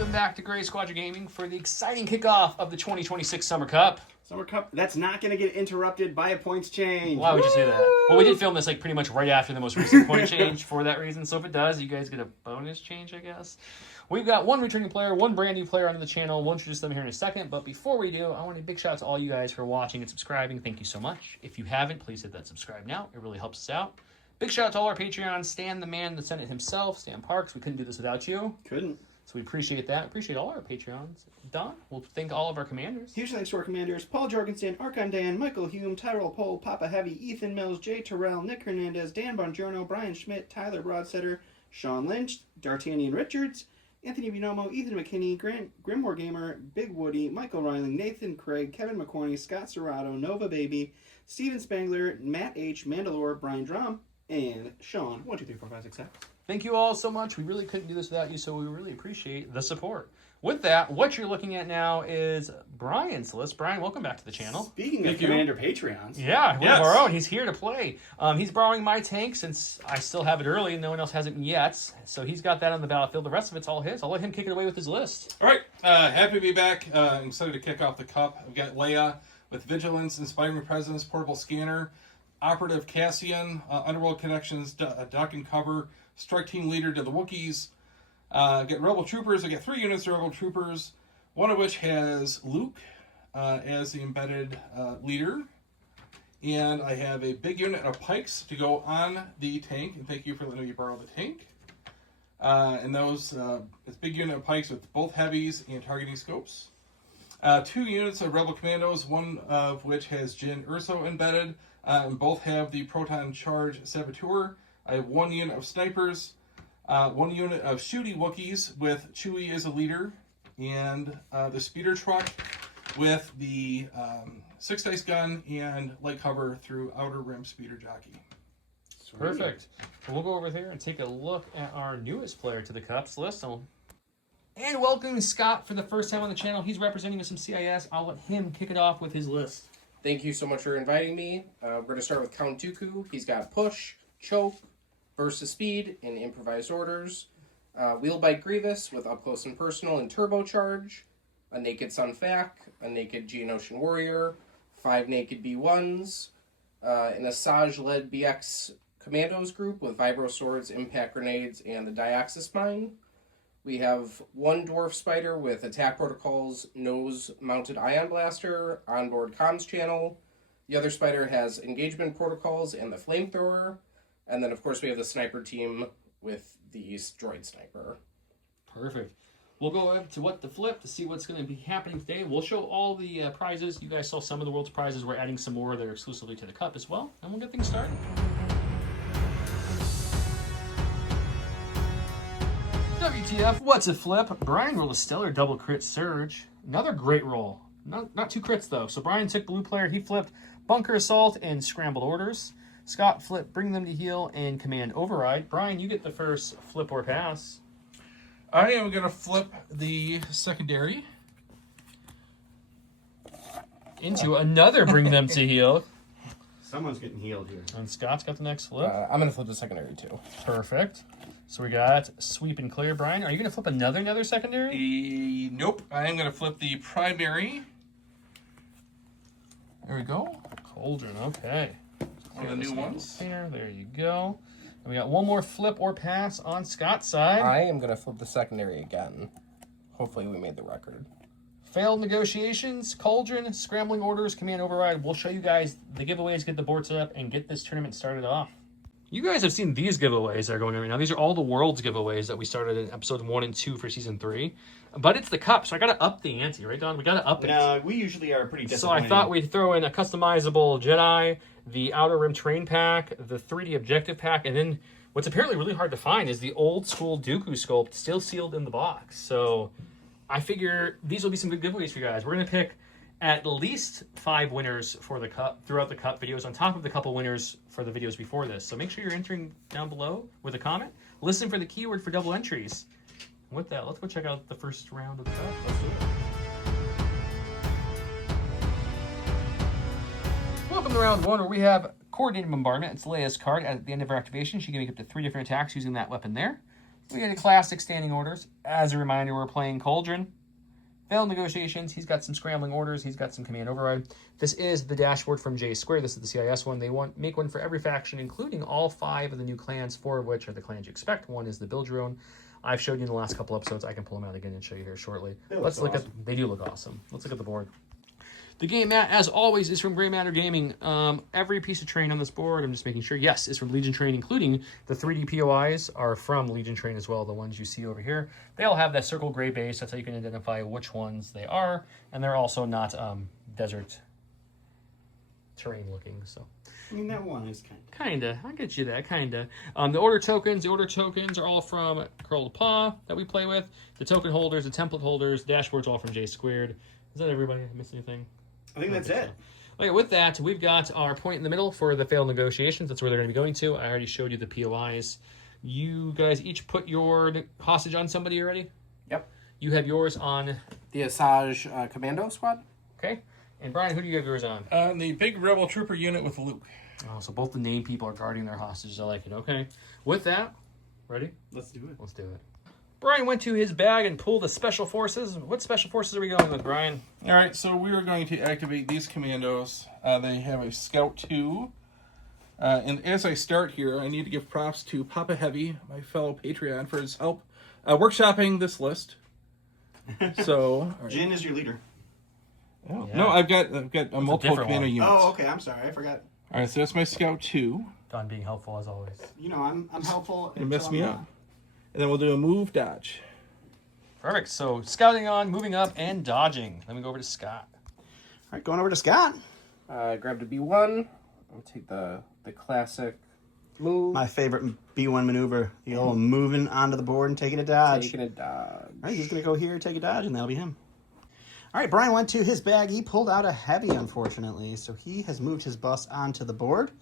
Welcome back to Gray Squadron Gaming for the exciting kickoff of the 2026 Summer Cup. Summer Cup, that's not going to get interrupted by a points change. Why would you say that? Well, we did film this like pretty much right after the most recent point change for that reason. So if it does, you guys get a bonus change, I guess. We've got one returning player, one brand new player onto the channel. We'll introduce them here in a second. But before we do, I want a big shout out to all you guys for watching and subscribing. Thank you so much. If you haven't, please hit that subscribe now. It really helps us out. Big shout out to all our Patreons. Stan, the man that sent it himself. Stan Parks. We couldn't do this without you. Couldn't. So we appreciate that. Appreciate all our Patreons. Don, we'll thank all of our commanders. Huge thanks to our commanders: Paul Jorgensen, Archon Dan, Michael Hume, Tyrell Pohl, Papa Heavy, Ethan Mills, Jay Terrell, Nick Hernandez, Dan Bongiorno, Brian Schmidt, Tyler Broadsetter, Sean Lynch, D'Artagnan Richards, Anthony Binomo, Ethan McKinney, Grimoire Gamer, Big Woody, Michael Reiling, Nathan Craig, Kevin McCorney, Scott Serrato, Nova Baby, Steven Spangler, Matt H, Mandalore, Brian Drum, and Sean 1 2 3 4 5 6 7. Thank you all so much. We really couldn't do this without you, so we really appreciate the support. With that, what you're looking at now is Brian's list. Brian, welcome back to the channel. Speaking of Commander Patreons. Yeah, one of our own. He's here to play. He's borrowing my tank since I still have it early and no one else has it yet. So he's got that on the battlefield. The rest of it's all his. I'll let him kick it away with his list. All right. Happy to be back. I'm excited to kick off the cup. I've got Leia with Vigilance, Inspiring Presence, Portable Scanner, Operative Cassian, Underworld Connections, Duck and Cover, Strike Team Leader to the Wookiees. Get Rebel Troopers. I get 3 units of Rebel Troopers, one of which has Luke as the embedded leader. And I have a big unit of Pikes to go on the tank. And thank you for letting me borrow the tank. And those, it's a big unit of Pikes with both heavies and targeting scopes. 2 units of Rebel Commandos, one of which has Jyn Erso embedded. And both have the Proton Charge Saboteur. I have 1 unit of Snipers, 1 unit of Shooty Wookiees with Chewie as a leader, and the Speeder Truck with the 6 dice gun and light cover through Outer Rim Speeder Jockey. Sweet. Perfect. Well, we'll go over here and take a look at our newest player to the Cups list. And welcome Scott for the first time on the channel. He's representing us from CIS. I'll let him kick it off with his list. Thank you so much for inviting me. We're going to start with Count Dooku. He's got Push, Choke, Burst of Speed, and Improvised Orders. Wheelbite Grievous with Up Close and Personal and Turbocharge. A Naked Sun Fac, a Naked Geonosian Warrior, 5 Naked B1s, an Asajj-led BX Commandos group with Vibro Swords, Impact Grenades, and the Dioxis Mine. We have 1 Dwarf Spider with Attack Protocols, Nose-Mounted Ion Blaster, Onboard Comms Channel. The other Spider has Engagement Protocols and the Flamethrower. And then, of course, we have the Sniper team with the Droid Sniper. Perfect. We'll go up to what to flip to see what's going to be happening today. We'll show all the prizes. You guys saw some of the world's prizes. We're adding some more that are exclusively to the Cup as well. And we'll get things started. WTF, what's a flip? Brian rolled a stellar double crit surge. Another great roll. Not 2 crits, though. So Brian took blue player. He flipped Bunker Assault and Scrambled Orders. Scott flipped Bring Them to Heal and Command Override. Brian, you get the first flip or pass. I am going to flip the secondary Into another Bring Them to Heal. Someone's getting healed here. And Scott's got the next flip. I'm going to flip the secondary, too. Perfect. So we got Sweep and Clear. Brian, are you going to flip another secondary? Nope. I am going to flip the primary. There we go. Cauldron, okay. One of the new ones. There you go. And we got one more flip or pass on Scott's side. I am going to flip the secondary again. Hopefully we made the record. Failed negotiations, Cauldron, Scrambling Orders, Command Override. We'll show you guys the giveaways, get the board set up, and get this tournament started off. You guys have seen these giveaways that are going on right now. These are all the world's giveaways that we started in episode 1 and 2 for season 3. But it's the Cup, so I got to up the ante, right, Don? We got to up it. No, we usually are pretty So disappointed. I thought we'd throw in a customizable Jedi, the Outer Rim Terrain Pack, the 3D Objective Pack, and then what's apparently really hard to find is the old school Dooku sculpt still sealed in the box. So I figure these will be some good giveaways for you guys. We're going to pick at least 5 winners for the Cup throughout the Cup videos, on top of the couple winners for the videos before this. So make sure you're entering down below with a comment. Listen for the keyword for double entries. With that, let's go check out the first round of the Cup. Let's do it. Welcome to round 1, where we have Coordinated Bombardment. It's Leia's card. At the end of her activation, she can make up to 3 different attacks using that weapon there. We had a classic standing orders. As a reminder, we're playing Cauldron. Failed negotiations. He's got some scrambling orders. He's got some command override. This is the dashboard from J Square. This is the CIS one. They make one for every faction, including all 5 of the new clans, 4 of which are the clans you expect. One is the build your own. I've showed you in the last couple episodes. I can pull them out again and show you here shortly. Let's look at. They do look awesome. Let's look at the board. The game mat, as always, is from Grey Matter Gaming. Every piece of terrain on this board, I'm just making sure, yes, is from Legion Train, including the 3D POIs are from Legion Train as well, the ones you see over here. They all have that circle gray base. That's how you can identify which ones they are. And they're also not desert terrain looking, so. I mean, that one is Kinda. I'll get you that, kinda. The order tokens are all from Curl Paw that we play with. The token holders, the template holders, dashboard's all from J Squared. Is that everybody? Did I miss anything? I think that's it. Okay, with that, we've got our point in the middle for the failed negotiations. That's where they're going to be going to. I already showed you the POIs. You guys each put your hostage on somebody already? Yep. You have yours on... The Asajj Commando Squad. Okay. And Brian, who do you have yours on? The big Rebel Trooper unit with Luke. Oh, so both the named people are guarding their hostages. I like it. Okay. With that, ready? Let's do it. Let's do it. Brian went to his bag and pulled the Special Forces. What Special Forces are we going with, Brian? All right, so we are going to activate these commandos. They have a Scout 2. And as I start here, I need to give props to Papa Heavy, my fellow Patreon, for his help workshopping this list. So, all right. Jin is your leader. Oh, Yeah. no, I've got a multiple different commando one. units. Oh, okay. I'm sorry. I forgot. All right, so that's my Scout 2. Don being helpful as always. You know, I'm helpful. It messed until me I'm up. not. And then we'll do a move dodge. Perfect. So scouting on, moving up, and dodging. Let me go over to Scott. All right, going over to Scott. Grabbed a B1. I'll take the classic move. My favorite B1 maneuver. The old moving onto the board and taking a dodge. Taking a dodge. All right, he's going to go here, take a dodge, and that'll be him. All right, Brian went to his bag. He pulled out a heavy, unfortunately. So he has moved his bus onto the board.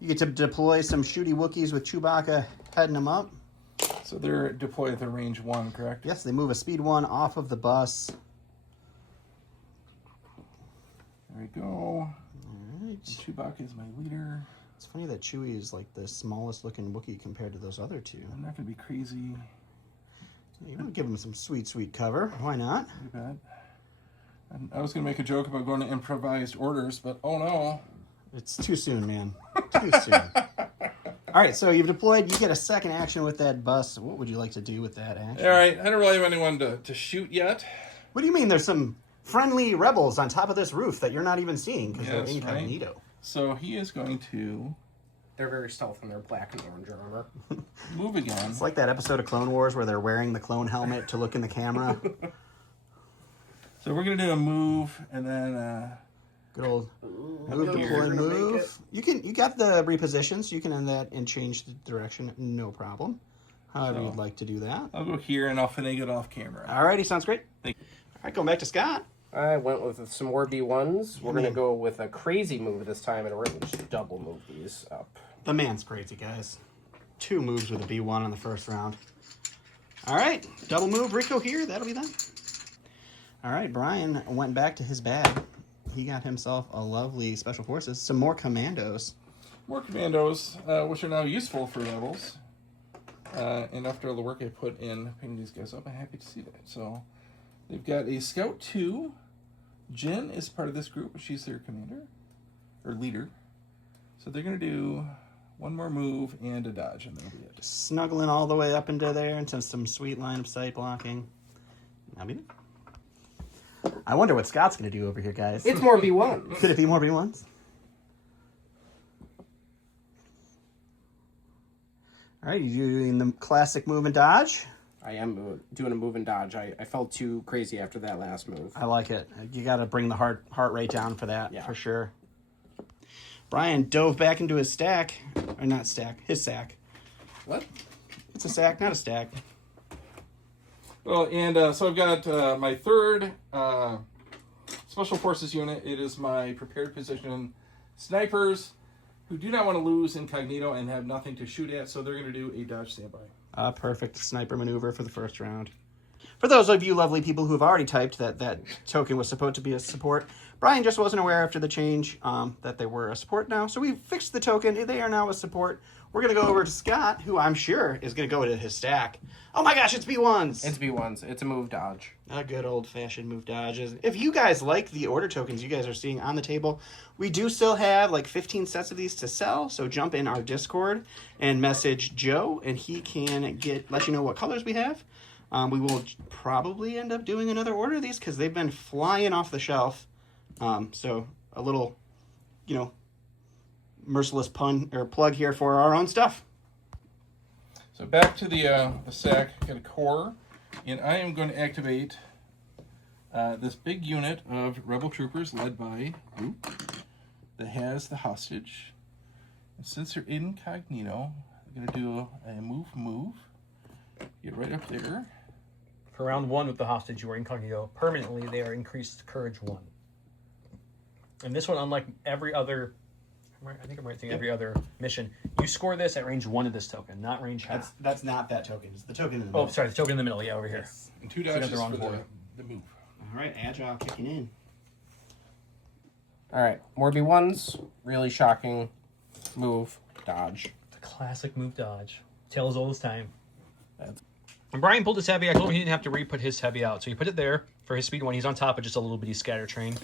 You get to deploy some shooty Wookiees with Chewbacca heading them up. So they're deployed at the range 1, correct? Yes, they move a speed 1 off of the bus. There we go. All right. Chewbacca is my leader. It's funny that Chewie is like the smallest looking Wookiee compared to those other two. I'm not going to be crazy. You know, give him some sweet, sweet cover. Why not? Too bad. And I was going to make a joke about going to improvised orders, but oh no. It's too soon, man. Too soon. All right, so you've deployed. You get a second action with that bus. What would you like to do with that action? All right, I don't really have anyone to shoot yet. What do you mean? There's some friendly rebels on top of this roof that you're not even seeing because they're Yes, right. incognito. So he is going to They're very stealth in their black and orange armor. move again. It's like that episode of Clone Wars where they're wearing the clone helmet to look in the camera. So we're going to do a move, and then Good old move, You're deploy, gonna make move. You got the reposition, so you can end that and change the direction, no problem. However So- you'd like to do that. I'll go here, and I'll finagle it off camera. Alrighty, sounds great. Thank All right, going back to Scott. I went with some more B1s. We're going to go with a crazy move this time, and we're going to just double move these up. The man's crazy, guys. 2 moves with a B1 on the first round. All right, double move Rico here. That'll be that. All right, Brian went back to his bag. He got himself a lovely Special Forces, some more commandos. More commandos, which are now useful for levels. And after all the work I put in painting these guys up, I'm happy to see that. So they've got a Scout 2. Jen is part of this group. She's their commander, or leader. So they're going to do one more move and a dodge, and that'll be it. Snuggling all the way up into there into some sweet line of sight blocking. That'll be it. I wonder what Scott's going to do over here, guys. It's more B1s. Could it be more B1s? All right, you doing the classic move and dodge? I am doing a move and dodge. I felt too crazy after that last move. I like it. You got to bring the heart rate down for that, Yeah. for sure. Brian dove back into his stack, or not stack, his sack. What? It's a sack, not a stack. Well, and so I've got my third Special Forces unit. It is my prepared position snipers who do not want to lose incognito and have nothing to shoot at, so they're going to do a dodge standby. Perfect sniper maneuver for the first round. for those of you lovely people who have already typed that token was supposed to be a support, Brian just wasn't aware after the change that they were a support now. So we fixed the token. They are now a support. We're going to go over to Scott, who I'm sure is going to go to his stack. Oh my gosh, it's B1s. It's B1s. It's a move dodge. A good old-fashioned move dodges. If you guys like the order tokens you guys are seeing on the table, we do still have like 15 sets of these to sell. So jump in our Discord and message Joe, and he can let you know what colors we have. We will probably end up doing another order of these because they've been flying off the shelf. So a little, merciless pun or plug here for our own stuff. So back to the sack, got a core, and I am going to activate this big unit of rebel troopers led by Group that has the hostage. And since they're incognito, I'm going to do a move. Get right up there. For round 1 with the hostage, you are incognito. Permanently, they are increased courage 1. And this one, unlike every other, I think I'm right saying every other mission, you score this at range 1 of this token, not range half. That's not that token. It's the token in the middle. Oh, sorry, the token in the middle. Yeah, over here. Yes. And 2 So you got dodges the wrong for board. the move. All right, agile kicking in. All right, more B1s. Really shocking move dodge. The classic move dodge. Tale as old as time. When Brian pulled his heavy, I told him he didn't have to re-put his heavy out. So he put it there for his speed 1. He's on top of just a little bitty scatter train.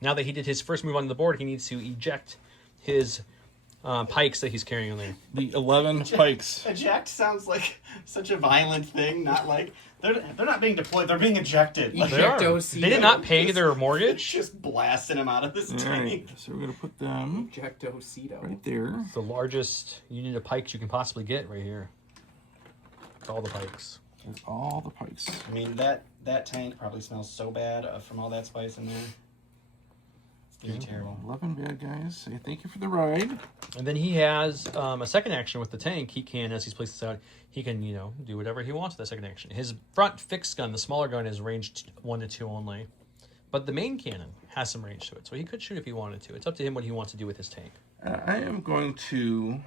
Now that he did his first move onto the board, he needs to eject his pikes that he's carrying on there. The 11 pikes. Eject sounds like such a violent thing. Not like they're not being deployed; they're being ejected. Like, They are. Ejecto-cedo. They did not pay their it's mortgage. just blasting them out of this All tank. right, so we're going to put them Ejecto-cedo. right there. It's the largest unit of pikes you can possibly get right here. It's all the pikes. There's all the pikes. I mean that tank probably smells so bad from all that spice in there. It's gonna be terrible. 11 bad guys. Say thank you for the ride. And then he has a second action with the tank. He can, as he's placed this out, he can, do whatever he wants with that second action. His front fixed gun, the smaller gun, is ranged 1 to 2 only. But the main cannon has some range to it, so he could shoot if he wanted to. It's up to him what he wants to do with his tank. I am going to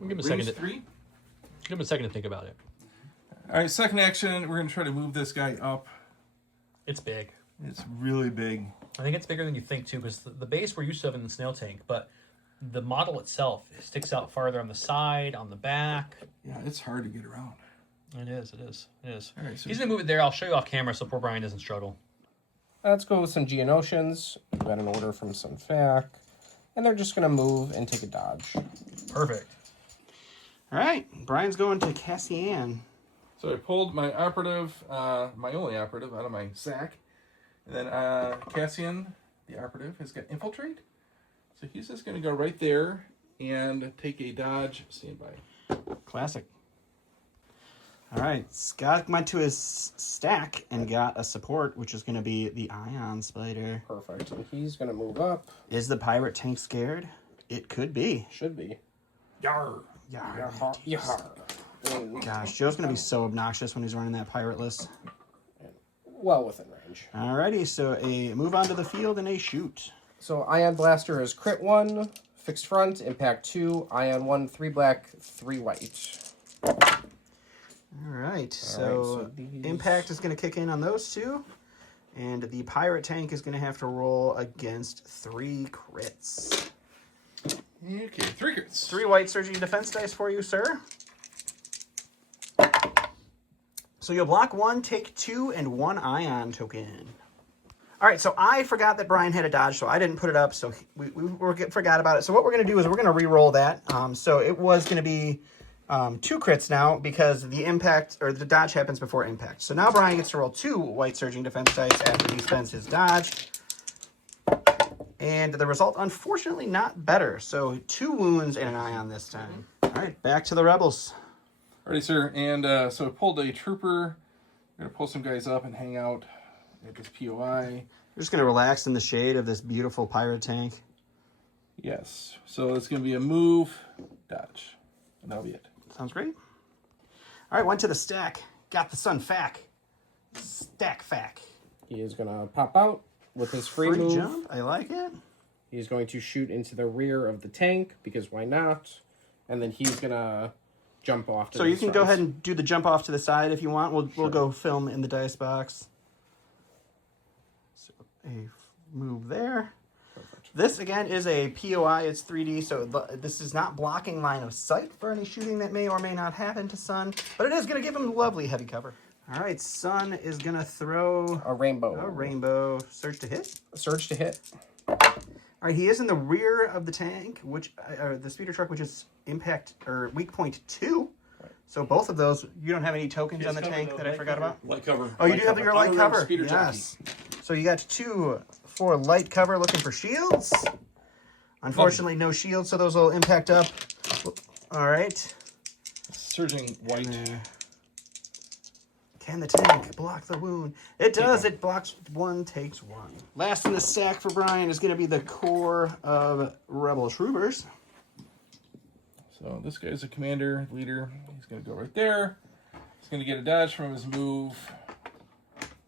Give him a range second. 3. Give him a second to think about it. All right, second action. We're going to try to move this guy up. It's big. It's really big. I think it's bigger than you think too, because the base we're used to in the snail tank, but the model itself sticks out farther on the side, on the back. Yeah, it's hard to get around. It is. All right, so He's gonna move it there. I'll show you off camera so poor Brian doesn't struggle. Let's go with some Geonosians. We've got an order from some FAC. And they're just going to move and take a dodge. Perfect. All right, Brian's going to Cassian. So I pulled my operative, my only operative, out of my sack. And then Cassian, the operative, has got infiltrate. So he's just going to go right there and take a dodge. Stand by. Classic. All right, Scott went to his stack and got a support, which is going to be the Ion Spider. Perfect. And he's going to move up. Is the pirate tank scared? It could be. Should be. Yar. Yar. Yar. And Gosh, Joe's going to be so obnoxious when he's running that pirate list. well within range. Alrighty, so a move onto the field and a shoot. So Ion Blaster is crit 1, fixed front, impact 2, Ion 1, 3 black, 3 white. Alright, so these- impact is going to kick in on those two. And the pirate tank is going to have to roll against 3 crits. Okay, 3 crits. 3 white surging defense dice for you, sir. So you'll block 1, take 2, and 1 Ion token. All right, so I forgot that Brian had a dodge, so I didn't put it up, so we forgot about it. So what we're going to do is we're going to re-roll that. So it was going to be 2 crits now because the impact, or the dodge happens before impact. So now Brian gets to roll 2 white surging defense dice after he spends his dodge. And the result, unfortunately, not better. So 2 wounds and an Ion this time. All right, back to the Rebels. Alrighty, sir. And so I pulled a trooper. I'm going to pull some guys up and hang out at this POI. We're just going to relax in the shade of this beautiful pirate tank. Yes. So it's going to be a move, dodge. And that'll be it. Sounds great. All right, went to the stack. Got the Sun Fac. Stack Fac. He is going to pop out with his free move. Jump. I like it. He's going to shoot into the rear of the tank, because why not? And then he's going to jump off to So these you can go fronts. ahead and do the jump off to the side if you want. We'll go film in the dice box. So a move there. Perfect. This again is a POI. It's 3D, so this is not blocking line of sight for any shooting that may or may not happen to Sun, but it is going to give him lovely heavy cover. All right, Sun is going to throw A rainbow. a rainbow. Surge to hit. Surge to hit. All right, he is in the rear of the tank, which the speeder truck, which is impact or weak point 2. Right. So both of those, you don't have any tokens on the Yes, tank cover, that I light forgot cover. about. Light cover. Oh, you do have your light Honor cover. room, speeder Yes. So you got 2 for light cover, looking for shields. Unfortunately, no shields, so those will impact up. All right. Surging white. Can the tank block the wound? It does. It blocks 1, takes 1. Last in the sack for Brian is going to be the core of Rebel Troopers. So this guy's a commander, leader. He's going to go right there. He's going to get a dodge from his move.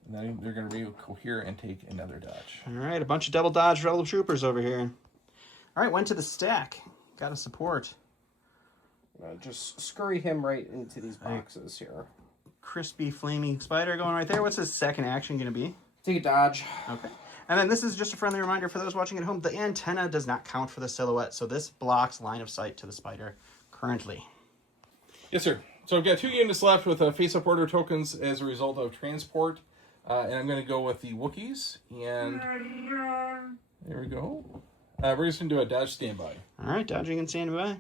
And then they're going to recohere and take another dodge. All right, a bunch of double dodge Rebel Troopers over here. All right, went to the stack. Got to support. Just scurry him right into these boxes here. Crispy flaming spider going right there. What's his second action going to be? Take a dodge. Okay. And then this is just a friendly reminder for those watching at home. The antenna does not count for the silhouette, so this blocks line of sight to the spider currently. Yes, sir. So I've got 2 units left with face-up order tokens as a result of transport. And I'm going to go with the Wookiees. And there we go. We're just going to do a dodge standby. All right, dodging and standing by.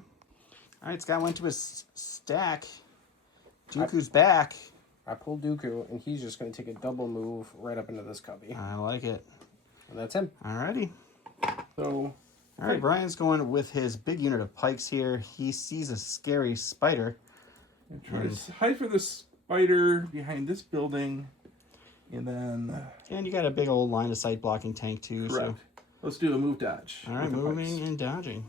All right, Scott went to his stack. Dooku's back. I pull Dooku, and he's just going to take a double move right up into this cubby. I like it. And that's him. All righty. So, All right, Brian's going with his big unit of pikes here. He sees a scary spider. try to hide for the spider behind this building. And then... And you got a big old line of sight blocking tank too. Correct. So. Let's do a move dodge. All right, with the moving pikes. and dodging.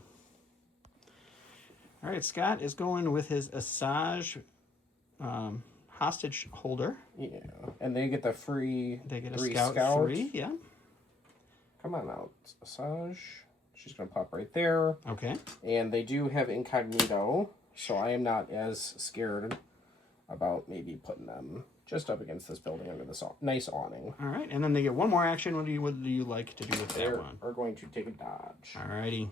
All right, Scott is going with his Asajj hostage holder. Yeah. And they get the free They get a 3 scout 3, yeah. Come on out, Asajj. She's going to pop right there. Okay. And they do have incognito, so I am not as scared about maybe putting them just up against this building under this nice awning. All right, and then they get one more action. What do you like to do with They that one? are going to take a dodge. All righty.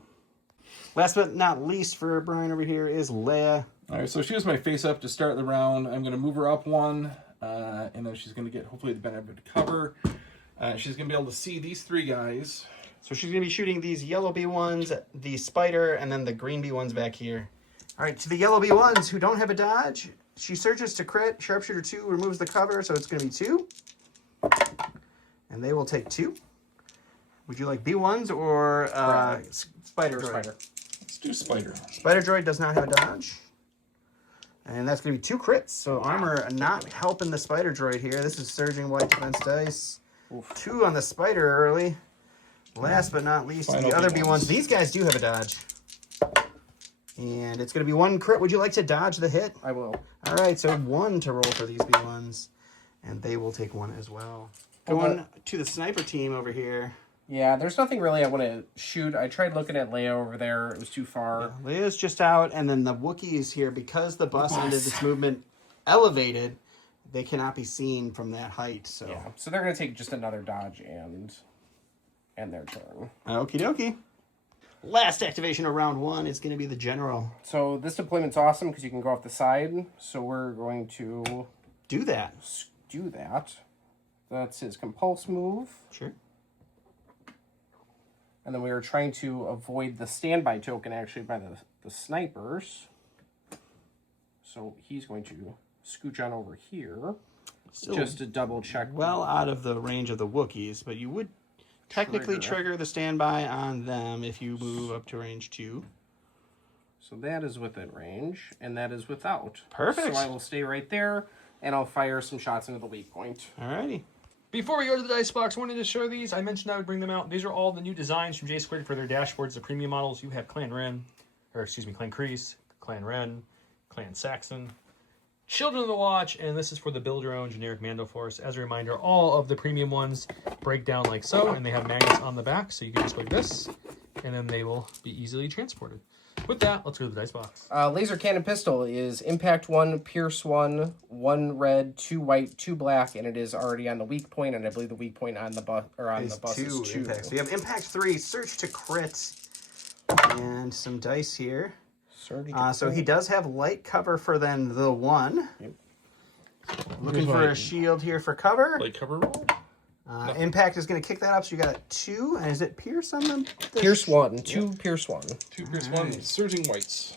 Last but not least for Brian over here is Leia. All right, so she was my face up to start the round. I'm going to move her up 1, and then she's going to get hopefully the benefit of cover. She's going to be able to see these 3 guys. So she's going to be shooting these yellow B1s, the spider, and then the green B1s back here. All right, to the yellow B1s who don't have a dodge, she surges to crit. Sharpshooter 2 removes the cover, so it's going to be 2. And they will take 2. Would you like B1s or spider droid? Spider. Let's do spider. Spider droid does not have a dodge. And that's going to be 2 crits, so armor not helping the spider droid here. This is surging white defense dice. Oof. 2 on the spider early. Last but not least, Final the other B1s. B1s. These guys do have a dodge. And it's going to be 1 crit. Would you like to dodge the hit? I will. All right, so 1 to roll for these B1s. And they will take 1 as well. Going to the sniper team over here. Yeah, there's nothing really I want to shoot. I tried looking at Leia over there. It was too far. Leia's just out, and then the Wookiees here, because the bus ended its movement elevated, they cannot be seen from that height. So, Yeah, so they're going to take just another dodge and their turn. okie dokie. Last activation of round 1 is going to be the general. So this deployment's awesome because you can go off the side. So we're going to Do that. do that. That's his compulse move. Sure. And then we are trying to avoid the standby token actually by the snipers. So he's going to scooch on over here Still just to double check. well out of the range of the Wookiees, but you would technically trigger the standby on them if you move up to range 2. So that is within range, and that is without. Perfect. So I will stay right there, and I'll fire some shots into the weak point. Alrighty. Before we go to the dice box, I wanted to show these. I mentioned I would bring them out. These are all the new designs from J2 for their dashboards, the premium models. You have Clan Kreese, Clan Ren, Clan Saxon, Children of the Watch, and this is for the build your own generic Mando Force. As a reminder, all of the premium ones break down like so, and they have magnets on the back, so you can just go like this, and then they will be easily transported. With that, let's go to the dice box. Laser cannon pistol is impact 1, pierce 1, 1 red, 2 white, 2 black, and it is already on the weak point, and I believe the weak point on the bus is 2. Impact. So you have impact 3, search to crit, and some dice here. So he does have light cover for then the 1. Yep. Looking for a shield here for cover. Light cover roll. Impact is going to kick that up, so you got a 2. And is it pierce on them? Pierce 1, 2 pierce 1. 2 pierce 1, surging whites.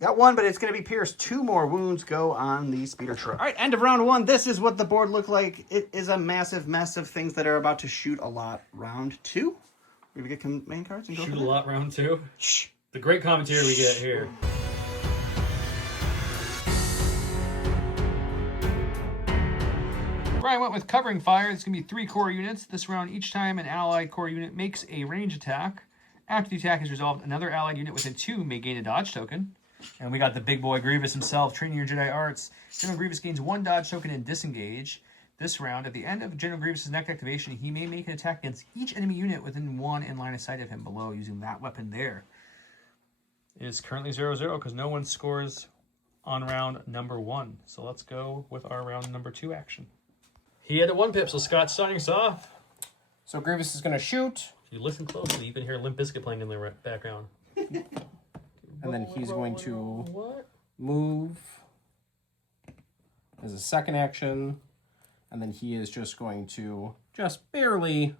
Got 1, but it's going to be pierced. 2 more wounds go on the speeder truck. All right, end of round 1. This is what the board looked like. It is a massive mess of things that are about to shoot a lot. Round 2. We get main cards and go Shoot for a that? lot round 2. Shh. The great commentary we get here. Brian went with covering fire. It's going to be 3 core units. This round, each time an allied core unit makes a range attack. After the attack is resolved, another allied unit within 2 may gain a dodge token. And we got the big boy Grievous himself, training your Jedi arts. General Grievous gains 1 dodge token and disengage. This round, at the end of General Grievous' next activation, he may make an attack against each enemy unit within 1 in line of sight of him below using that weapon there. It is currently 0-0 because no one scores on round number 1. So let's go with our round number 2 action. He had a 1 pip, so Scott's starting us off. So Grievous is going to shoot. If you listen closely, you can hear Limp Bizkit playing in the background. And then he's going to What? move as a second action. And then he is just going to just barely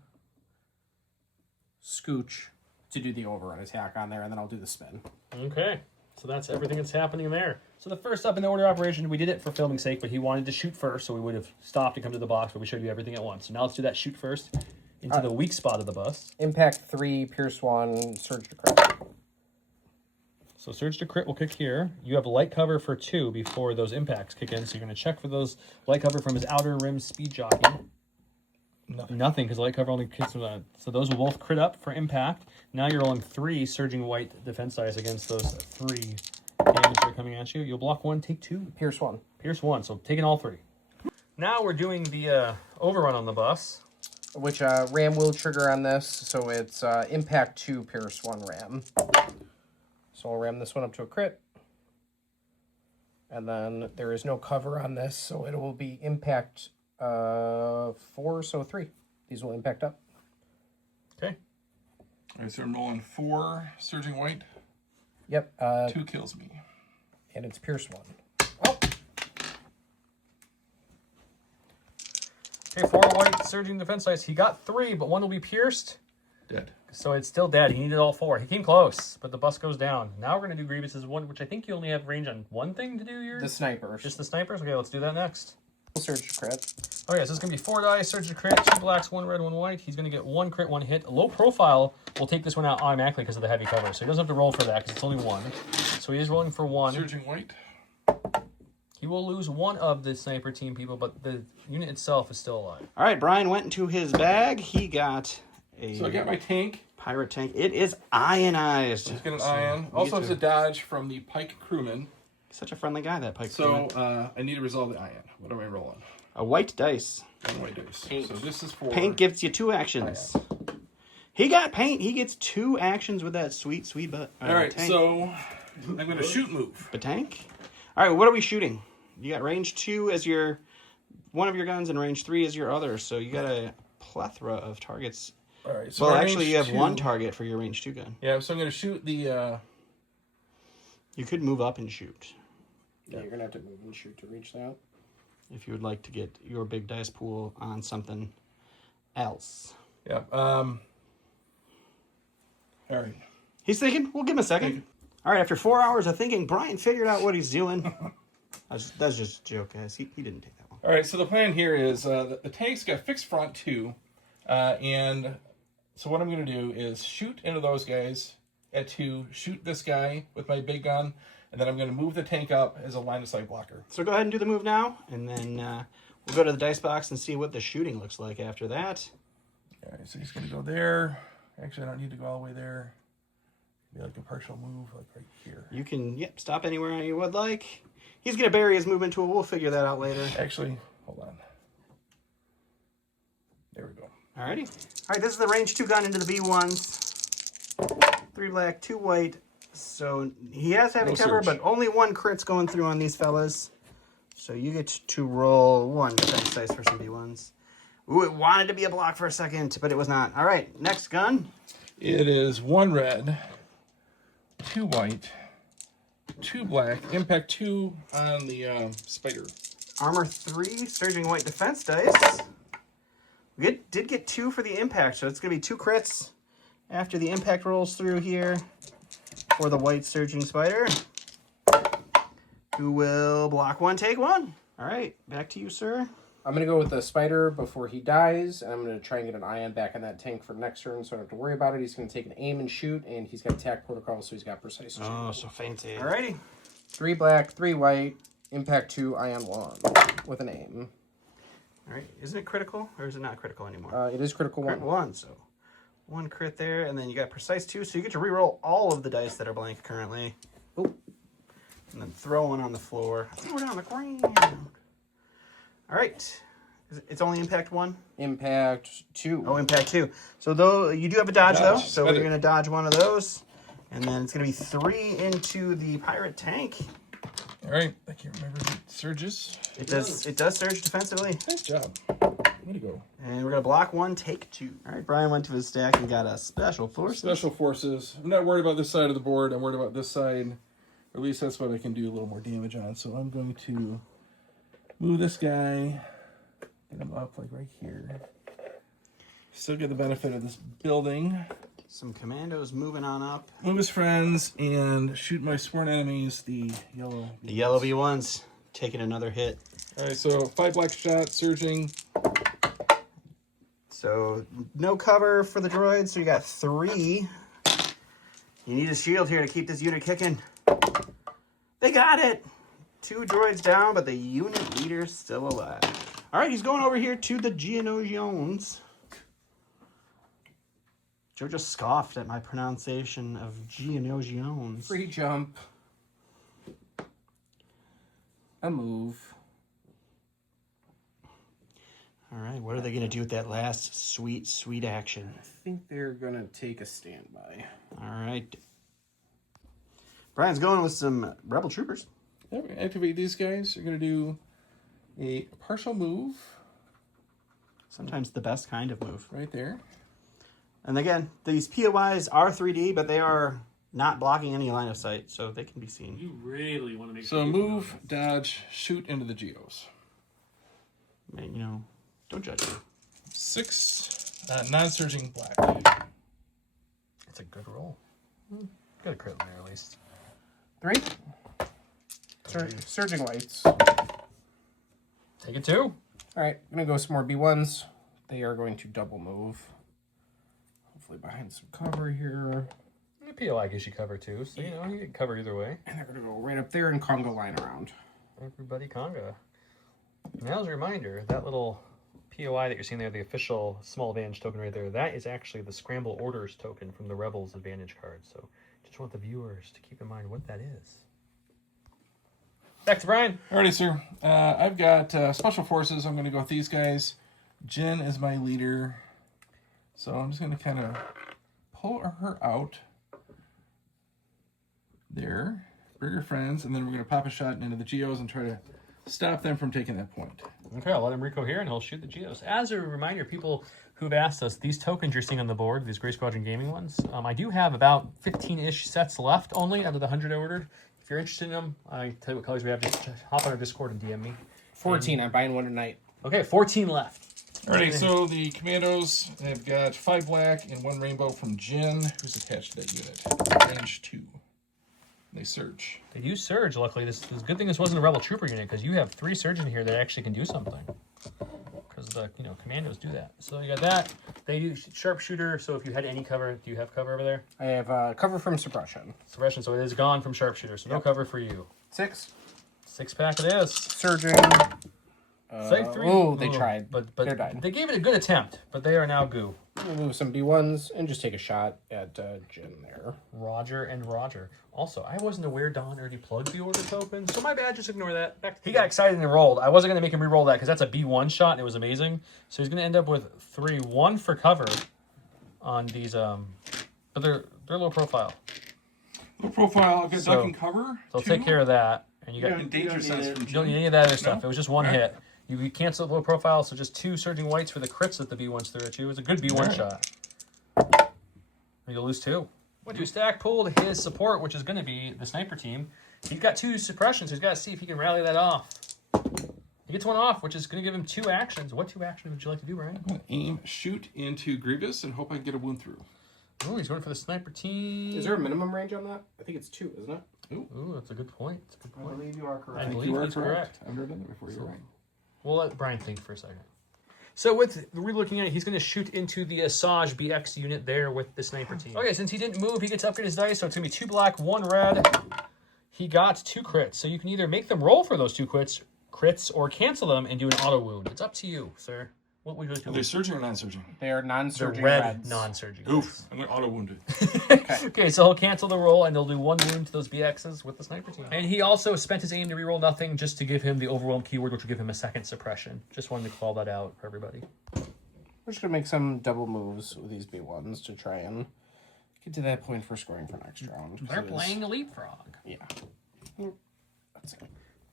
scooch to do the overrun attack on there. And then I'll do the spin. Okay, so that's everything that's happening there. So the first up in the order of operation, we did it for filming sake, but he wanted to shoot first, so we would have stopped and come to the box, but we showed you everything at once. So now let's do that shoot first into the weak spot of the bus. Impact 3, pierce 1, surge to crit. So surge to crit will kick here. You have light cover for 2 before those impacts kick in, so you're going to check for those light cover from his outer rim speed jockey. Nothing, because light cover only kicks from that. So those will both crit up for impact. Now you're rolling 3 surging white defense dice against those 3 damage that are coming at you. You'll block 1, take 2. Pierce 1. Pierce 1, so taking all 3. Now we're doing the overrun on the bus. Which ram will trigger on this, so it's impact 2, pierce 1 ram. So I'll ram this one up to a crit. And then there is no cover on this, so it will be impact 4, so 3. These will impact up. Okay. All right, so I'm rolling 4 surging white. Yep. 2 kills me. And it's pierce 1. Okay, 4 white surging defense dice. He got 3, but 1 will be pierced. Dead. So it's still dead. He needed all 4. He came close, but the bus goes down. Now we're going to do Grievous's 1, which I think you only have range on 1 thing to do yours? The snipers. Just the snipers? Okay, let's do that next. Surge to crit. Okay, so it's going to be 4 dice, surge to crit, 2 blacks, 1 red, 1 white. He's going to get 1 crit, 1 hit. Low profile will take this one out automatically because of the heavy cover, so he doesn't have to roll for that because it's only 1. So he is rolling for 1. Surging white. He will lose 1 of the sniper team people, but the unit itself is still alive. All right, Brian went into his bag. He got a So I got my tank. pirate tank. It is ionized. Let's get an ion. Also has a dodge from the Pike crewman. Such a friendly guy, that Pike. So crewman. I need to resolve the ion. What am I rolling? A white dice. 1 white dice. Paint. So this is for Paint gives you 2 actions. He got paint. He gets 2 actions with that sweet, sweet butt. All right, tank. so I'm going to shoot move. The tank? All right, what are we shooting? You got range 2 as your one of your guns and range 3 as your other, so you got a plethora of targets. All right, so Well, my actually, range you have 2 1 target for your range 2 gun. Yeah, so I'm going to shoot the... You could move up and shoot Yeah, you're going to have to move and shoot to reach that. if you would like to get your big dice pool on something else. Yeah, all right. He's thinking. We'll give him a second. All right, after 4 hours of thinking, Brian figured out what he's doing. That's just a joke, guys. He didn't take that one. All right, so the plan here is the tank's got fixed front 2, and so what I'm going to do is shoot into those guys at 2, shoot this guy with my big gun, and then I'm going to move the tank up as a line of sight blocker. So go ahead and do the move now, and then we'll go to the dice box and see what the shooting looks like after that. All right, so he's going to go there. Actually, I don't need to go all the way there. Maybe like a partial move, like right here. You can, stop anywhere you would like. He's going to bury his movement tool. We'll figure that out later. Actually, hold on. There we go. Alrighty. All right, this is the range 2 gun into the B1s. 3 black, 2 white. So he has heavy No cover, surge. but only 1 crit's going through on these fellas. So you get to roll 1 defense dice for some B1s. Ooh, it wanted to be a block for a second, but it was not. All right, next gun. It is 1 red, 2 white, 2 black, impact 2 on the spider. Armor 3, surging white defense dice. We did get 2 for the impact, so it's going to be 2 crits after the impact rolls through here for the white surging spider, who will block 1, take 1. All right, back to you, sir. I'm going to go with the spider before he dies, and I'm going to try and get an ion back on that tank for next turn, so I don't have to worry about it. He's going to take an aim and shoot, and he's got attack protocol, so he's got precise shoot. Oh, so fancy. All righty. 3 black, 3 white, impact 2, ion 1 with an aim. All right, isn't it critical, or is it not critical anymore? It is critical Crit 1. 1, so 1 crit there, and then you got precise 2, so you get to reroll all of the dice that are blank currently. Oh. And then throw one on the floor. Throw it on the ground. All right. It's only impact 1? Impact 2. Oh, impact 2. So though you do have a dodge, though, Dodge. so Spend you're it. going to dodge one of those. And then it's going to be 3 into the pirate tank. All right, I can't remember if it surges. It does surge defensively. Nice job. Way to go. And we're going to block 1, take 2. All right, Brian went to his stack and got a special force. Special forces. I'm not worried about this side of the board. I'm worried about this side. At least that's what I can do a little more damage on. So I'm going to move this guy. Get him up like right here. Still get the benefit of this building. Some commandos moving on up. Move his friends and shoot my sworn enemies, the yellow. The yellow B1s taking another hit. All right, so 5 black shot, surging. So no cover for the droids, so you got 3. You need a shield here to keep this unit kicking. They got it! 2 droids down, but the unit leader's still alive. All right, he's going over here to the Geonosians. Joe just scoffed at my pronunciation of Geonosians. Free jump. A move. All right, what are they going to do with that last sweet, sweet action? I think they're going to take a standby. All right. Brian's going with some Rebel Troopers. Activate these guys. You're going to do a partial move Sometimes the best kind of move. right there. And again, these POIs are 3D, but they are not blocking any line of sight, so they can be seen. You really want to make So sure people move, dodge, shoot into the geos. And, you know, don't judge me. 6 non-surging black. it's a good roll. Got a crit in there at least. 3. Surging whites. Take it 2. All right, I'm going to go some more B1s. They are going to double move. Hopefully behind some cover here. The POI gives you cover too, so you know you get cover either way. And they're going to go right up there and conga line around. Everybody conga. Now as a reminder, that little POI that you're seeing there, the official small advantage token right there, that is actually the Scramble Orders token from the Rebels advantage card. So just want the viewers to keep in mind what that is. Back to Brian. Alrighty, sir. I've got special forces. I'm going to go with these guys. Jen is my leader. So I'm just going to kind of pull her out. There. Bring her friends. And then we're going to pop a shot into the geos and try to stop them from taking that point. Okay, I'll let him Rico here and he'll shoot the Geos. As a reminder, people who've asked us, these tokens you're seeing on the board, these Gray Squadron Gaming ones, I do have about 15-ish sets left only out of the 100 I ordered. If you're interested in them, I tell you what colors we have. Just hop on our Discord and DM me. 14. I'm buying one tonight. Okay, 14 left. Alright, so the commandos have got 5 black and 1 rainbow from Jen, who's attached to that unit. Range 2. They surge. They do surge, luckily. This good thing this wasn't a Rebel Trooper unit, because you have 3 surge in here that actually can do something. Because the commandos do that. So you got that. They do sharpshooter, so if you had any cover, do you have cover over there? I have cover from suppression. Suppression, so it is gone from sharpshooter, so no cover for you. 6. 6-pack it is. Surging. Say 3. Oh, they tried. But They're dying. they gave it a good attempt, but they are now goo. We'll move some B1s and just take a shot at Jen there. Roger and Roger. Also, I wasn't aware Don already plugged the order token, so my bad, just ignore that. He got excited and rolled. I wasn't going to make him re-roll that because that's a B1 shot and it was amazing. So he's going to end up with 3-1 for cover on these, but they're They're low profile. Low profile. I've got So, duck and cover. They'll 2. take care of that. And you got And danger sense from you don't need Jim. any of that other stuff. No? It was just one All right. hit. You cancel low profile, so just 2 surging whites for the crits that the B1s threw at you. It was a good B1 All right. shot. And you'll lose 2. Went to stack pulled his support, which is going to be the sniper team. He's got 2 suppressions. He's got to see if he can rally that off. He gets one off, which is going to give him 2 actions. What 2 actions would you like to do, Brian? I'm going to aim, shoot into Grievous, and hope I can get a wound through. Oh, he's going for the sniper team. Is there a minimum range on that? I think it's 2, isn't it? Ooh, that's a good point. That's a good I point. believe you are I correct. believe You are he's correct. I've never done that before. You're right. We'll let Brian think for a second. So with re-looking at it, he's going to shoot into the Asajj BX unit there with the sniper team. Okay, since he didn't move, he gets to upgrade his dice, so it's going to be 2 black, 1 red. He got 2 crits, so you can either make them roll for those 2 crits or cancel them and do an auto wound. It's up to you, sir. What would you like to Are do? they surging or non-surging? They are The non-surging red reds. non-surging. Oof. I'm going to auto wound it. Okay, so he'll cancel the roll, and they'll do 1 wound to those BXs with the sniper team. And he also spent his aim to reroll nothing just to give him the overwhelm keyword, which will give him a 2nd suppression. Just wanted to call that out for everybody. We're just going to make some double moves with these B1s to try and get to that point for scoring for next round. They're playing a leapfrog. Yeah. That's it.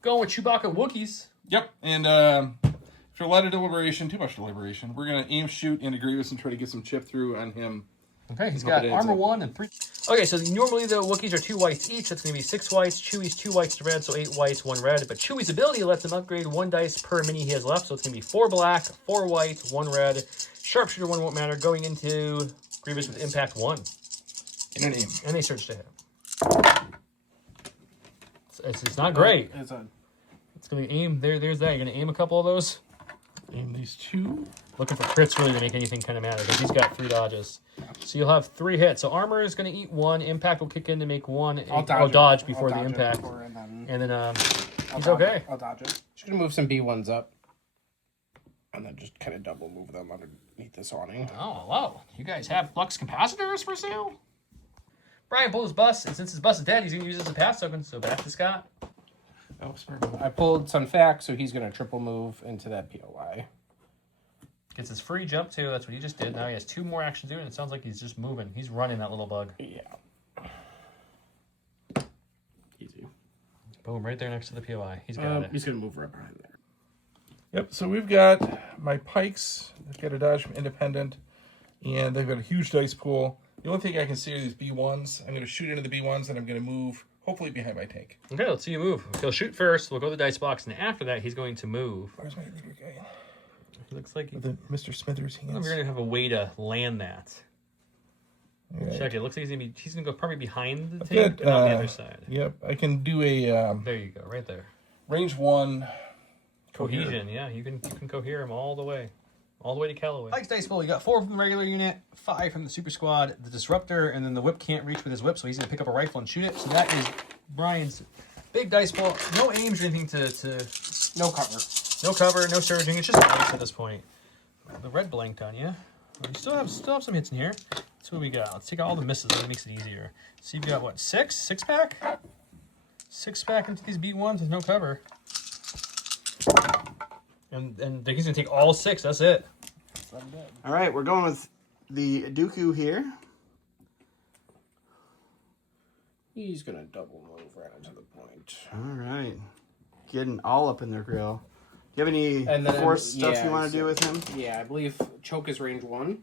Going with Chewbacca Wookiees. Yep. And after a lot of deliberation, too much deliberation, we're going to aim, shoot into Grievous and try to get some chip through on him. Okay, he's Hope got it adds armor up. 1 and 3. Okay, so normally the Wookiees are 2 whites each. That's going to be 6 whites. Chewie's 2 whites to red, so 8 whites, 1 red. But Chewie's ability lets him upgrade 1 dice per mini he has left, so it's going to be 4 black, 4 white, 1 red. Sharpshooter 1 won't matter. Going into Grievous with impact 1. In an aim. And they search to hit. It's not great. It's a It's going to aim. There's that. You're going to aim a couple of those. Aim these 2. Looking for crits really to make anything kind of matter because he's got 3 dodges. So you'll have 3 hits. So armor is going to eat 1. Impact will kick in to make 1. I'll Dodge it. before I'll the dodge it impact. before, and then And then I'll he's dodge okay. it. I'll dodge it. Just going to move some B1s up. And then just kind of double move them underneath this awning. Oh, hello. You guys have flux capacitors for sale? Brian pulled his bus, and since his bus is dead, he's going to use it as a pass token. So back to Scott. Oh, smart. I pulled Sun Fac, so he's going to triple move into that POI. Gets his free jump too. That's what he just did. Now he has 2 more actions to do, and it sounds like he's just moving. He's running that little bug. Yeah. Easy. Boom, right there next to the POI. He's got it. He's going to move right behind there. Yep, so we've got my pikes. They've got a dodge from independent, and they've got a huge dice pool. The only thing I can see are these B1s. I'm going to shoot into the B1s, and I'm going to move, hopefully behind my tank. Okay, let's see you move. He'll shoot first. We'll go to the dice box, and after that, he's going to move. Where's my leader guy? It looks like With the Mr. Smithers hands. we're going to have a way to land that. Right. Check it. Looks like he's going to go probably behind the I've tank, got, and on the other side. Yep, I can do a There you go, right there. range 1 Cohesion, yeah, you can cohere him all the way to Callaway. Pikes dice pool. You got 4 from the regular unit, 5 from the super squad, the disruptor, and then the whip can't reach with his whip, so he's gonna pick up a rifle and shoot it. So that is Brian's big dice pool. No aims or anything to No cover. no cover, no surging. It's just dice at this point. The red blanked on you. You still have some hits in here. That's what we got. Let's take all the misses. That makes it easier. So you've got what, 6 pack? 6 pack into these B1s with no cover. And he's gonna take all 6. That's it. All right, we're going with the Dooku here. He's going to double move right into the point. All right, getting all up in their grill. Do you have any And then, force stuff yeah, you want to so- do with him? Yeah, I believe choke is range 1.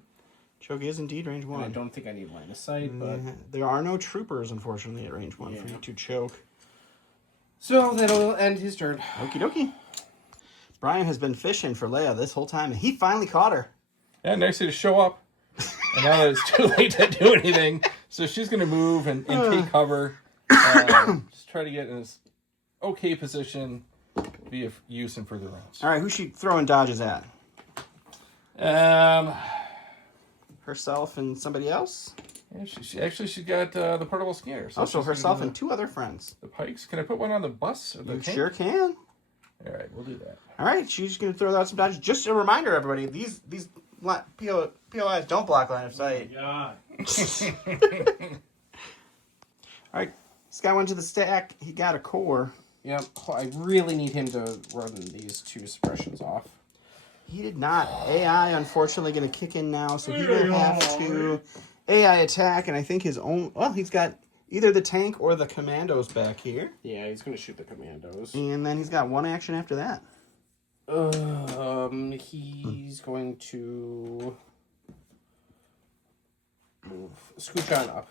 Choke is indeed range And I 1. don't think I need line of sight, but... There are no troopers, unfortunately, at range 1 for Yeah. you to choke. So that'll end his turn. Okie dokie. Brian has been fishing for Leia this whole time, and he finally caught her. Yeah, nice to show up. And now that it's too late to do anything, so she's going to move and take cover. Just try to get in this okay position, be of use in further rounds. All right, who's she throwing dodges at? Herself and somebody else? Yeah, she got the portable scanner. So Also she's gonna herself do and 2 other friends. the pikes. Can I put one on the bus or the You tank? sure can. All right, we'll do that. All right, she's going to throw out some dodges. Just a reminder, everybody, these POIs don't block line of sight. God. All right, this guy went to the stack. He got a core. Yep, I really need him to run these 2 suppressions off. He did not. AI, unfortunately, going to kick in now, so he will have to AI attack, and I think his own... Well, he's got either the tank or the commandos back here. Yeah, he's going to shoot the commandos. And then he's got one action after that. He's going to move, scooch on up.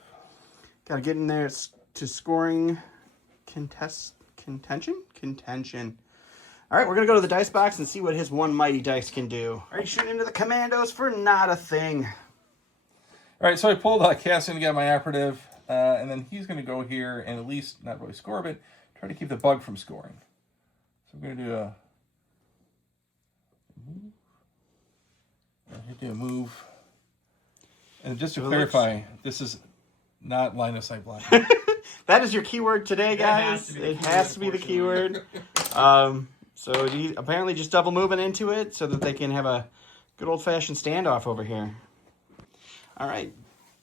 Got to get in there to scoring contention. All right, we're going to go to the dice box and see what his one mighty dice can do. All right, shooting into the commandos for not a thing. All right, so I pulled Cassian to get my operative, and then he's going to go here and at least not really score, but try to keep the bug from scoring. So I'm going to do a move. Do a move. And just to clarify, this is not line of sight blocking. That is your keyword today, guys. It has to be the keyword. So he apparently just double moving into it so that they can have a good old-fashioned standoff over here. All right.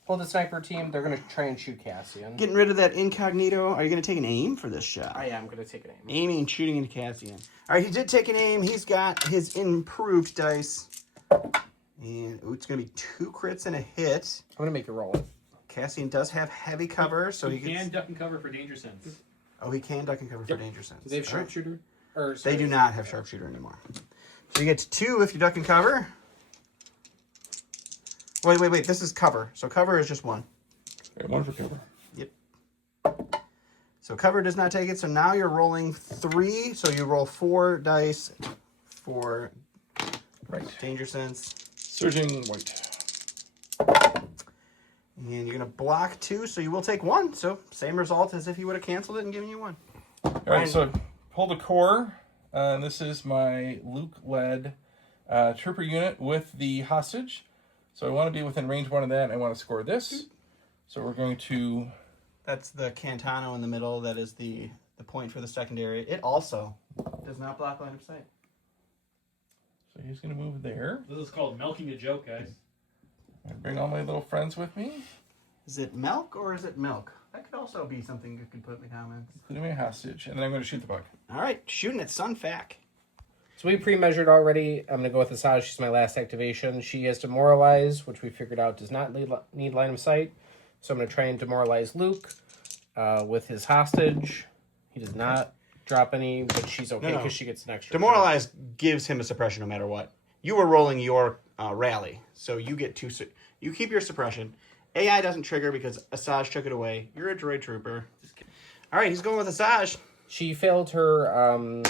Well, the sniper team, they're going to try and shoot Cassian. Getting rid of that incognito. Are you going to take an aim for this shot? I am going to take an aim. Aiming and shooting into Cassian. All right, he did take an aim. He's got his improved dice. And it's going to be 2 crits and a hit. I'm going to make a roll. Cassian does have heavy cover, so he he can duck and cover for danger sense. Oh, he can duck and cover for danger sense. Do they have All right. sharpshooter? They do not have sharpshooter anymore. So you get 2 if you duck and cover. Wait. This is cover. So cover is just 1. Okay, 1 for cover. Yep. So cover does not take it. So now you're rolling 3. So you roll 4 dice for danger sense. Surging white. And you're going to block 2. So you will take 1. So same result as if you would have canceled it and given you 1. All right, so pull the core. And this is my Luke-led trooper unit with the hostage. So I want to be within range 1 of that, and I want to score this. So we're going to... That's the Cantano in the middle. That is the point for the secondary. It also does not block line of sight. So he's going to move there. This is called milking a joke, guys. I bring all my little friends with me. Is it milk or is it milk? That could also be something you could put in the comments. Including my hostage. And then I'm going to shoot the bug. All right, shooting at Sunfac. So we pre-measured already. I'm going to go with Asajj. She's my last activation. She has Demoralize, which we figured out does not need line of sight. So I'm going to try and demoralize Luke with his hostage. He does not drop any, but she's okay because she gets an extra. Demoralize gives him a suppression no matter what. You were rolling your rally, so you get 2. You keep your suppression. AI doesn't trigger because Asajj took it away. You're a droid trooper. All right, he's going with Asajj. She failed her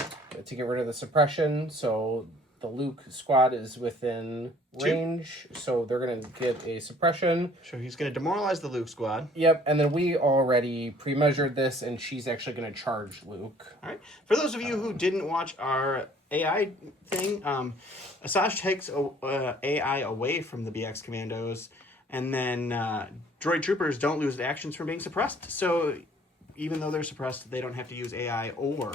to get rid of the suppression, so the Luke squad is within range, so they're going to get a suppression. So he's going to demoralize the Luke squad. Yep, and then we already pre-measured this, and she's actually going to charge Luke. All right. For those of you who didn't watch our AI thing, Asajj takes AI away from the BX commandos, and then droid troopers don't lose actions from being suppressed. So even though they're suppressed, they don't have to use AI or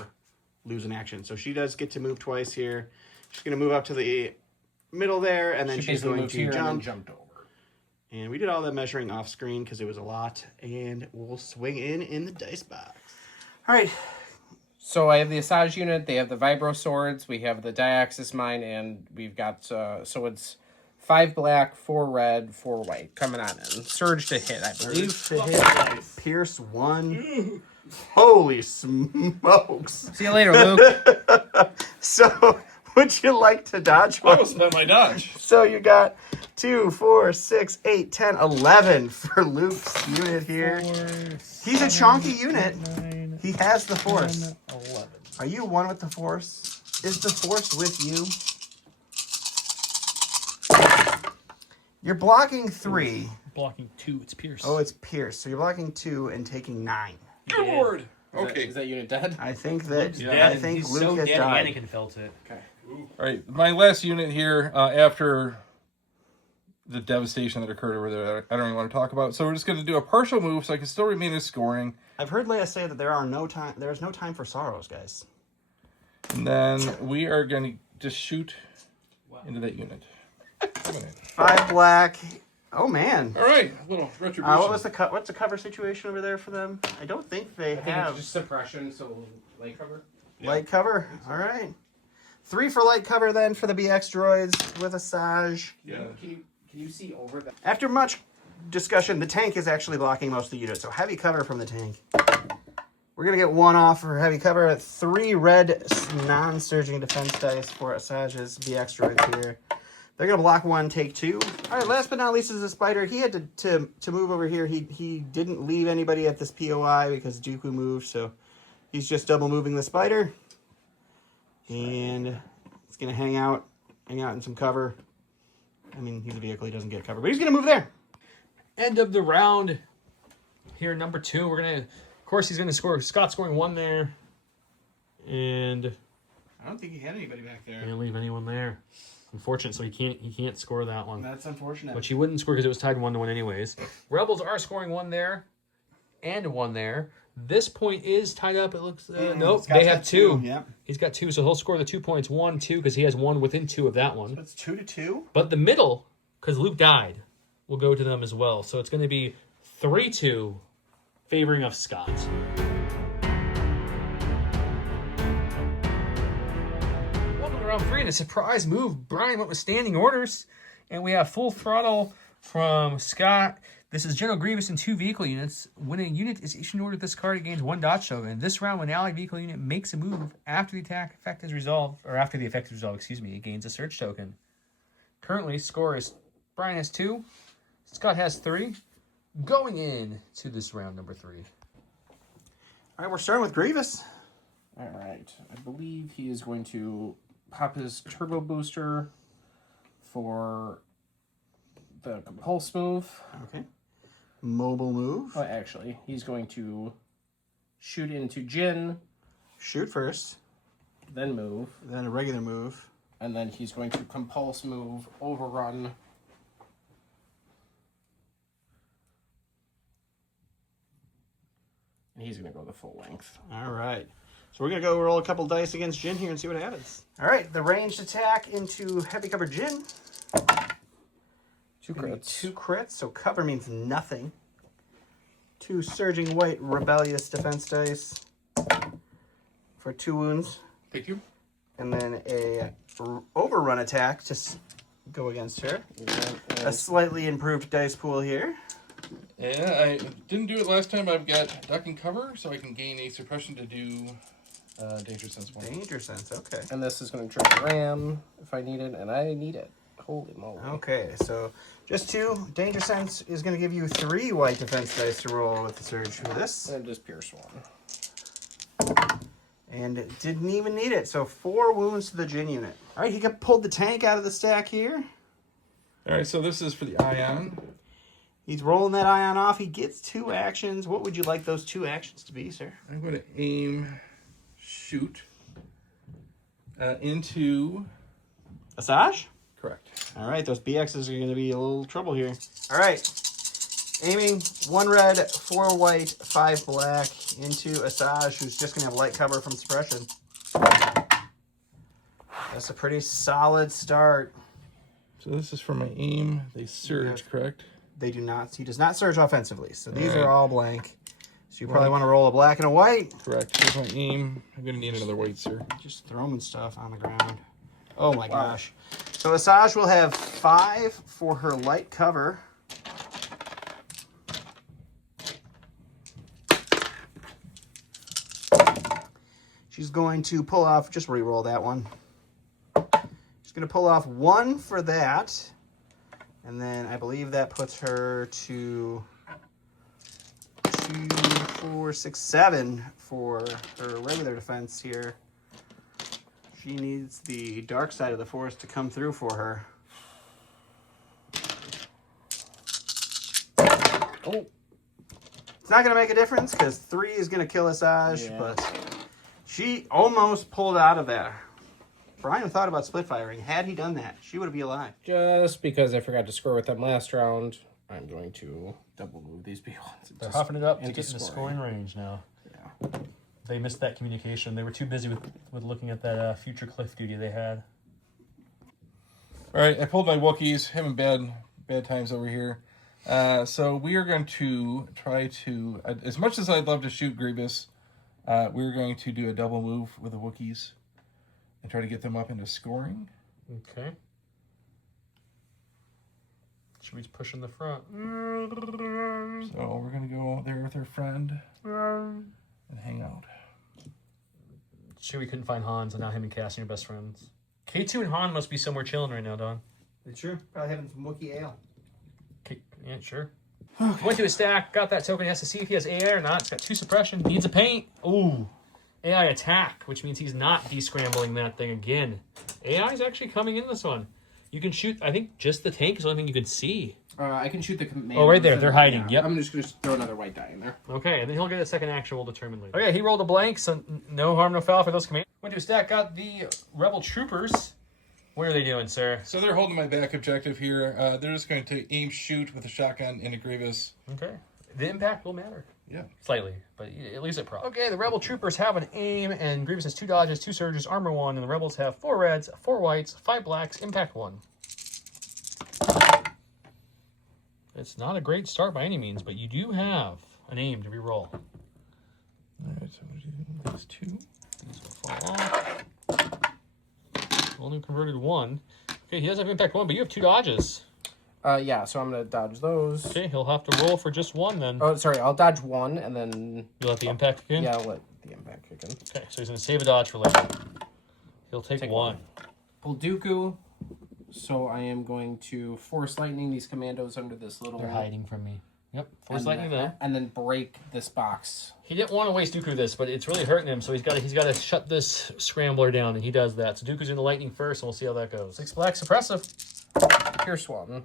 lose an action. So she does get to move twice here. She's going to move up to the middle there, and then she's going to jump. And jumped over. And we did all that measuring off screen because it was a lot. And we'll swing in the dice box. All right. So I have the Asajj unit. They have the Vibro swords. We have the Diaxis mine, and we've got so it's 5 black, 4 red, 4 white coming on in. Surge to hit, I believe. To hit. Pierce 1. Holy smokes. See you later, Luke. So, would you like to dodge I one? will spend my dodge. So you got 2, 4, 6, 8, 10, 11 for Luke's unit here. He's a chunky unit. He has the Force. 11. Are you one with the Force? Is the Force with you? You're blocking 3. Blocking 2, it's Pierce. Oh, it's Pierce. So you're blocking 2 and taking 9. Good lord. Okay. Is that unit dead? I think that Yeah. I think He's Luke so has dead, died. Anakin felt it. Okay. All right, my last unit here after the devastation that occurred over there, I don't even want to talk about. So we're just going to do a partial move so I can still remain in scoring. I've heard Leia say that there's no time for sorrows, guys. And then we are going to just shoot into that unit. 5 black. Oh man. All right, a little retribution. What's the cover situation over there for them? I don't think they I think have it's just suppression, so light cover. light cover. All right. 3 for light cover then for the BX droids with Asajj. Yeah. Can you see over that? After much discussion, the tank is actually blocking most of the unit, so heavy cover from the tank. We're going to get 1 off for heavy cover. 3 red non-surging defense dice for Asage's BX droids here. They're going to block 1, take 2. All right, last but not least is the Spider. He had to move over here. He didn't leave anybody at this POI because Dooku moved, so he's just double moving the Spider. And it's going to hang out in some cover. I mean, he's a vehicle. He doesn't get cover, but he's going to move there. End of the round here, number 2. We're going to... Of course, he's going to score. Scott's scoring 1 there. And I don't think he had anybody back there. can't leave anyone there. Unfortunate, so he can't score that one. That's unfortunate. Which he wouldn't score because it was tied 1-1 anyways. Rebels are scoring 1 there and 1 there. This point is tied up. It looks... nope, Scott's they have got 2. Yep. He's got 2, so he'll score the 2 points. 1, 2, because he has 1 within 2 of that one. So it's 2-2. But the middle, because Luke died, will go to them as well. So it's going to be 3-2 favoring of Scott. Welcome to round 3 in a surprise move. Brian went with standing orders, and we have full throttle from Scott. This is General Grievous in 2 vehicle units. When a unit is issued an order with this card, it gains 1 dot token. This round, when an allied vehicle unit makes a move after the attack effect is resolved, or after the effect is resolved, it gains a search token. Currently, score is Brian has 2, Scott has 3. Going in to this round number 3. All right, we're starting with Grievous. All right. I believe he is going to pop his turbo booster for the compulse move. Okay. Mobile move. Oh, actually, he's going to shoot into Jin, Shoot first, then move, then a regular move. and then he's going to compulse move, overrun. And he's going to go the full length. All right. So we're going to go roll a couple dice against Jin here and see what happens. All right, the ranged attack into heavy cover Jin. 2 crits. 2 crits, so cover means nothing. 2 surging white rebellious defense dice for 2 wounds. Thank you. And then a overrun attack to go against her. A slightly improved dice pool here. Yeah, I didn't do it last time. I've got duck and cover, so I can gain a suppression to do danger sense 1. Danger sense, okay. And this is going to trigger ram if I need it, and I need it. Holy moly. Okay, so just 2. Danger sense is going to give you 3 white defense dice to roll with the surge for this. And just pierce 1. And it didn't even need it, so 4 wounds to the Jin unit. All right, he pulled the tank out of the stack here. All right, so this is for the ion. He's rolling that ion off. He gets 2 actions. What would you like those 2 actions to be, sir? I'm going to aim, shoot into... Asajj? Correct. All right, those BXs are going to be a little trouble here. All right. Aiming 1 red, 4 white, 5 black into Asajj, who's just going to have light cover from suppression. That's a pretty solid start. So this is for my aim. They surge, Yep. correct? They do not. He does not surge offensively, so these All right. are all blank. So you probably want to roll a black and a white. Correct. Here's my aim. I'm going to need another white, sir. Just throwing stuff on the ground. Oh my gosh. So Asajj will have 5 for her light cover. She's going to pull off, just re-roll that one. She's going to pull off 1 for that. And then I believe that puts her to 2, 4, 6, 7 for her regular defense here. She needs the dark side of the force to come through for her. Oh. It's not going to make a difference because 3 is going to kill Asajj, Yeah. but she almost pulled out of there. Brian thought about split firing. Had he done that, she would be alive. Just because I forgot to score with them last round, I'm going to double move these people. They're huffing it up to into get in the scoring. scoring range now. Yeah. They missed that communication. They were too busy with looking at that future cliff duty they had. All right, I pulled my Wookiees. Having bad times over here. So we are going to try to, as much as I'd love to shoot Grievous, we're going to do a double move with the Wookiees and try to get them up into scoring. Okay. Should we push in the front? So we're gonna go there with our friend and hang out. Chewie couldn't find Hans, and now him and Cassian are best friends. K2 and Han must be somewhere chilling right now, Don. It's true. Probably having some Wookiee ale. Yeah, sure. Went to his stack, got that token. He has to see if he has AI or not. It's got 2 suppression. Needs a paint. Ooh. AI attack, which means he's not descrambling that thing again. AI is actually coming in this one. You can shoot, I think, just the tank is the only thing you can see. I can shoot the command. Oh, right there. They're hiding. Yeah, Yep. I'm just going to throw another white die in there. Okay, and then he'll get a second action we'll determine later. Okay, he rolled a blank, so no harm, no foul for those commands. Went to his stack, got the Rebel Troopers. What are they doing, sir? So they're holding my back objective here. They're just going to aim shoot with a shotgun into Grievous. Okay. The impact will matter. Yeah. Slightly, but at least it probably. Okay, the Rebel Troopers have an aim, and Grievous has 2 dodges, 2 surges, armor 1, and the Rebels have 4 reds, 4 whites, 5 blacks, impact 1. It's not a great start by any means, but you do have an aim to re-roll. All right, so I'm going to do those 2. These will fall off. Only converted 1. Okay, he does have impact 1, but you have 2 dodges. Yeah, so I'm going to dodge those. Okay, he'll have to roll for just 1 then. Oh, sorry, I'll dodge 1 and then... You'll let the impact kick in? Yeah, I'll let the impact kick in. Okay, so he's going to save a dodge for later. He'll take 1. Pull Dooku. So I am going to Force Lightning these commandos under this little... They're hiding from me. Yep, Force and Lightning them. And then break this box. He didn't want to waste Dooku this, but it's really hurting him, so he's got to shut this scrambler down, and he does that. So Dooku's in the lightning first, and we'll see how that goes. 6 black suppressive. Pierce 1.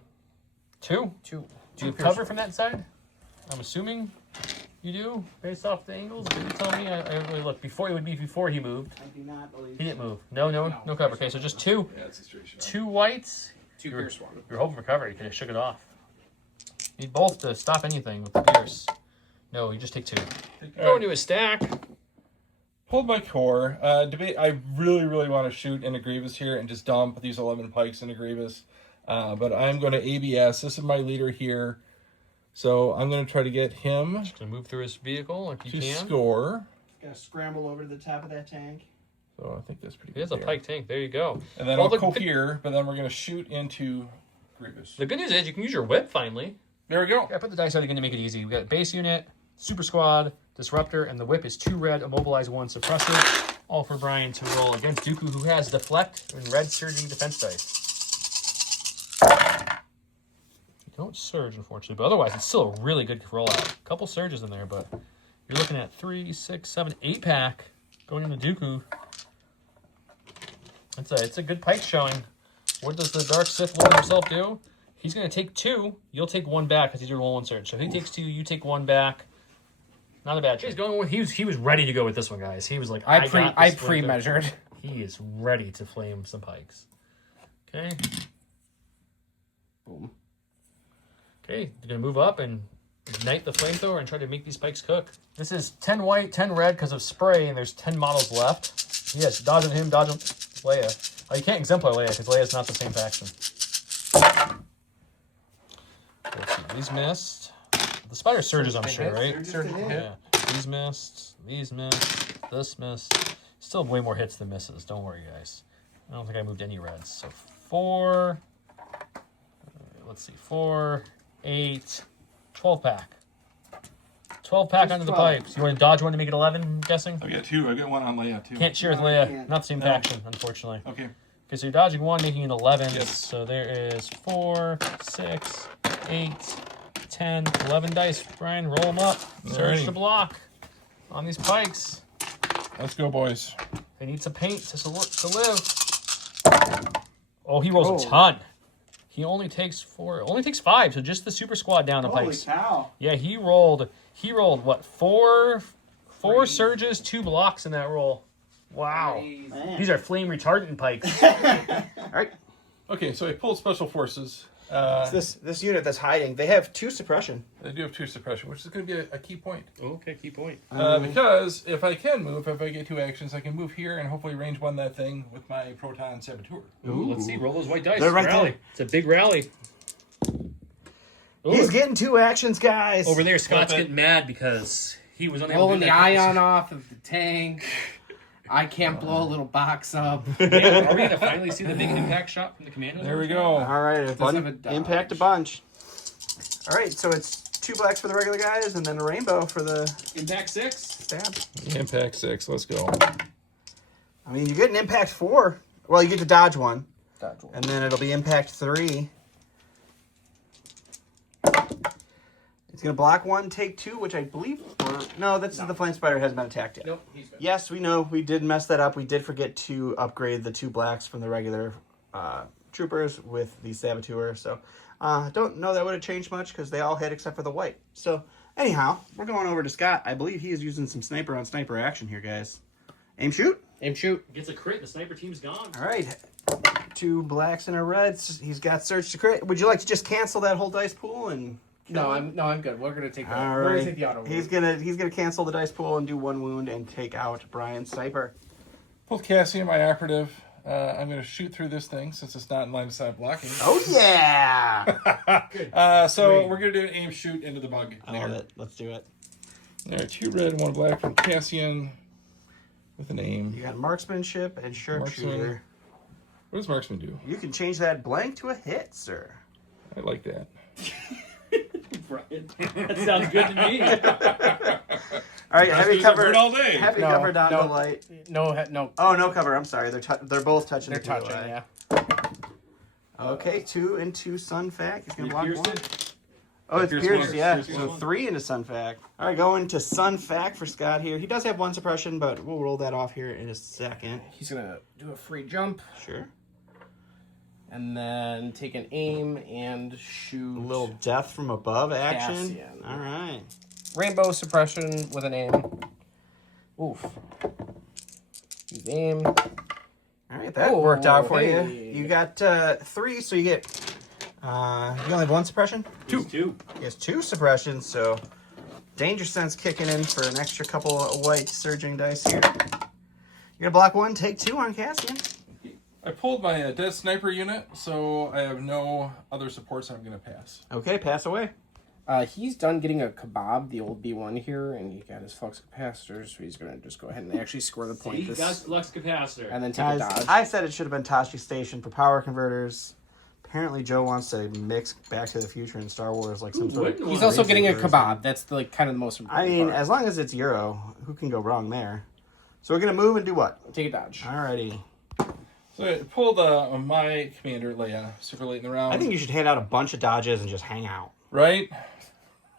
2. 2. Do you cover from that side? I'm assuming you do, based off the angles. Did you tell me? I really look. Before it would be before he moved. I do not believe. He didn't move. No cover. Okay, so just 2. Yeah, it's a straight shot. 2 whites. 2 Pierce 1. You're hoping for cover. You could have shook it off. Need both to stop anything with the Pierce. No, you just take 2. Go into a stack. Hold my core. Debate. I really want to shoot into Grievous here and just dump these 11 pikes into Grievous. But I'm going to ABS. This is my leader here. So I'm going to try to get him Just gonna move through his vehicle if you to can. score. Gotta scramble over to the top of that tank. So I think that's pretty He good. has a there. pike tank. There you go. And then Well, I'll the- cohere, but then we're going to shoot into Grievous. The good news is you can use your whip finally. There we go. Yeah, put the dice out again to make it easy. We got base unit, super squad, disruptor, and the whip is 2 red, immobilize 1 suppressive. All for Brian to roll against Dooku, who has deflect and red surging defense dice. You don't surge, unfortunately, but otherwise it's still a really good rollout. A couple surges in there, but you're looking at 3, 6, 7, 8 pack going into Dooku. It's a good pike showing. What does the Dark Sith Lord himself do? He's going to take 2. You'll take 1 back because he's doing 1 surge. So if he takes 2, you take 1 back. Not a bad choice. He's going with, he was ready to go with this one, guys. He was like, I pre-measured. He is ready to flame some pikes. Okay. Boom. Okay, you're going to move up and ignite the flamethrower and try to make these pikes cook. This is 10 white, 10 red because of spray, and there's 10 models left. Yes, dodging him, dodging Leia. Oh, you can't exemplar Leia because Leia's not the same faction. Let's see, these missed. The spider surges, I'm sure, right? Surges to hit. Yeah. These missed. This missed. Still way more hits than misses. Don't worry, guys. I don't think I moved any reds. So 4. Let's see. 4, 8, 12 pack. 12 pack Just under the 12. pipes. You want to dodge one to make it 11, I'm guessing? I got 2. I got 1 on Leia, too. Can't share with No, you Leia. can't. Not the same No. faction, unfortunately. Okay. Okay, so you're dodging 1, making it 11. Yes. So there is 4, 6, 8, 10, 11 dice. Brian, roll them up. Surge Alrighty. to block on these pikes. Let's go, boys. They need some paint to live. Oh, he rolls a ton. He only takes 4, only takes 5, so just the super squad down the Holy pikes. cow. Yeah, he rolled what, 4 Crazy. surges, 2 blocks in that roll. Wow. Man. These are flame retardant pikes. Alright. Okay, so I pulled Special Forces. This unit that's hiding, they have 2 suppression. They do have 2 suppression, which is going to be a key point. Okay, key point. Because if I can move, if I get 2 actions, I can move here and hopefully range 1 that thing with my Proton Saboteur. Ooh, let's see. Roll those white dice. They're right Rally. there. It's a big rally. Ooh, He's getting 2 actions, guys. over there, Scott's Flip it. getting mad because he was unable Blowing to the do that. ion off of the tank. I can't blow a little box up. Yeah, are we going to finally see the big impact shot from the commandos? There we go. All right, have a dodge. impact a bunch. All right, so it's 2 blacks for the regular guys, and then a rainbow for the Impact 6. stab. Impact 6. Let's go. I mean, you get an impact 4. Well, you get to dodge 1. Dodge 1. And then it'll be impact 3. It's going to block 1, take 2, which I believe... No, that's the flame spider hasn't been attacked yet. Nope, he's good. Yes, we know. We did mess that up. We did forget to upgrade the 2 blacks from the regular troopers with the saboteur. So, don't know that would have changed much because they all hit except for the white. So, anyhow, we're going over to Scott. I believe he is using some sniper on sniper action here, guys. Aim, shoot. Aim, shoot. Gets a crit. The sniper team's gone. All right. 2 blacks and a red. He's got search to crit. Would you like to just cancel that whole dice pool and... No, I'm good. We're gonna take the All we're gonna right. take the auto. He's gonna cancel the dice pool and do 1 wound and take out Brian Sniper. Pulled Cassian, my operative. I'm going to shoot through this thing since it's not in line of sight blocking. Oh yeah! So we're going to do an aim shoot into the bug. I love it. Let's do it. All right, 2 red and 1 black from Cassian with an aim. You got marksmanship and sharpshooter. What does marksman do? You can change that blank to a hit, sir. I like that. Brian, that sounds good to me. All right, heavy cover. All day. Heavy No, cover down no. to light. No. Oh, no cover. I'm sorry. They're both touching. They're the touching. POI. Yeah. Okay, 2 into Sun Fac. He's gonna block Pierced 1. it? Oh, it's Pierce pierced. one. Yeah. Pierce So one. 3 into Sun Fac. All right, going to Sun Fac for Scott here. He does have 1 suppression, but we'll roll that off here in a second. He's gonna do a free jump Sure. and then take an aim and shoot. A little death from above action. Cassian. All right. Rainbow suppression with an aim. Oof. Use aim. All right, that Oh, worked out for you. hey. You got 3, so you get. You only have 1 suppression. 2. He has 2 suppressions, so danger sense kicking in for an extra couple of white surging dice here. You're gonna block 1, take 2 on Cassian. I pulled my dead sniper unit, so I have no other supports. I'm going to pass. Okay, pass away. He's done getting a kebab, the old B1 here, and he got his flux capacitor, so he's gonna just go ahead and actually score the point. He got flux capacitor. And then take a Guys, dodge. I said it should have been Tashi Station for power converters. Apparently, Joe wants to mix Back to the Future and Star Wars like some sort of. wouldn't? He's also crazy getting a version. kebab. That's the kind of the most I important mean, part. as long as it's Euro, who can go wrong there? So we're gonna move and do what? Take a dodge. Alrighty. So I pulled my commander, Leia, super late in the round. I think you should hand out a bunch of dodges and just hang out. Right?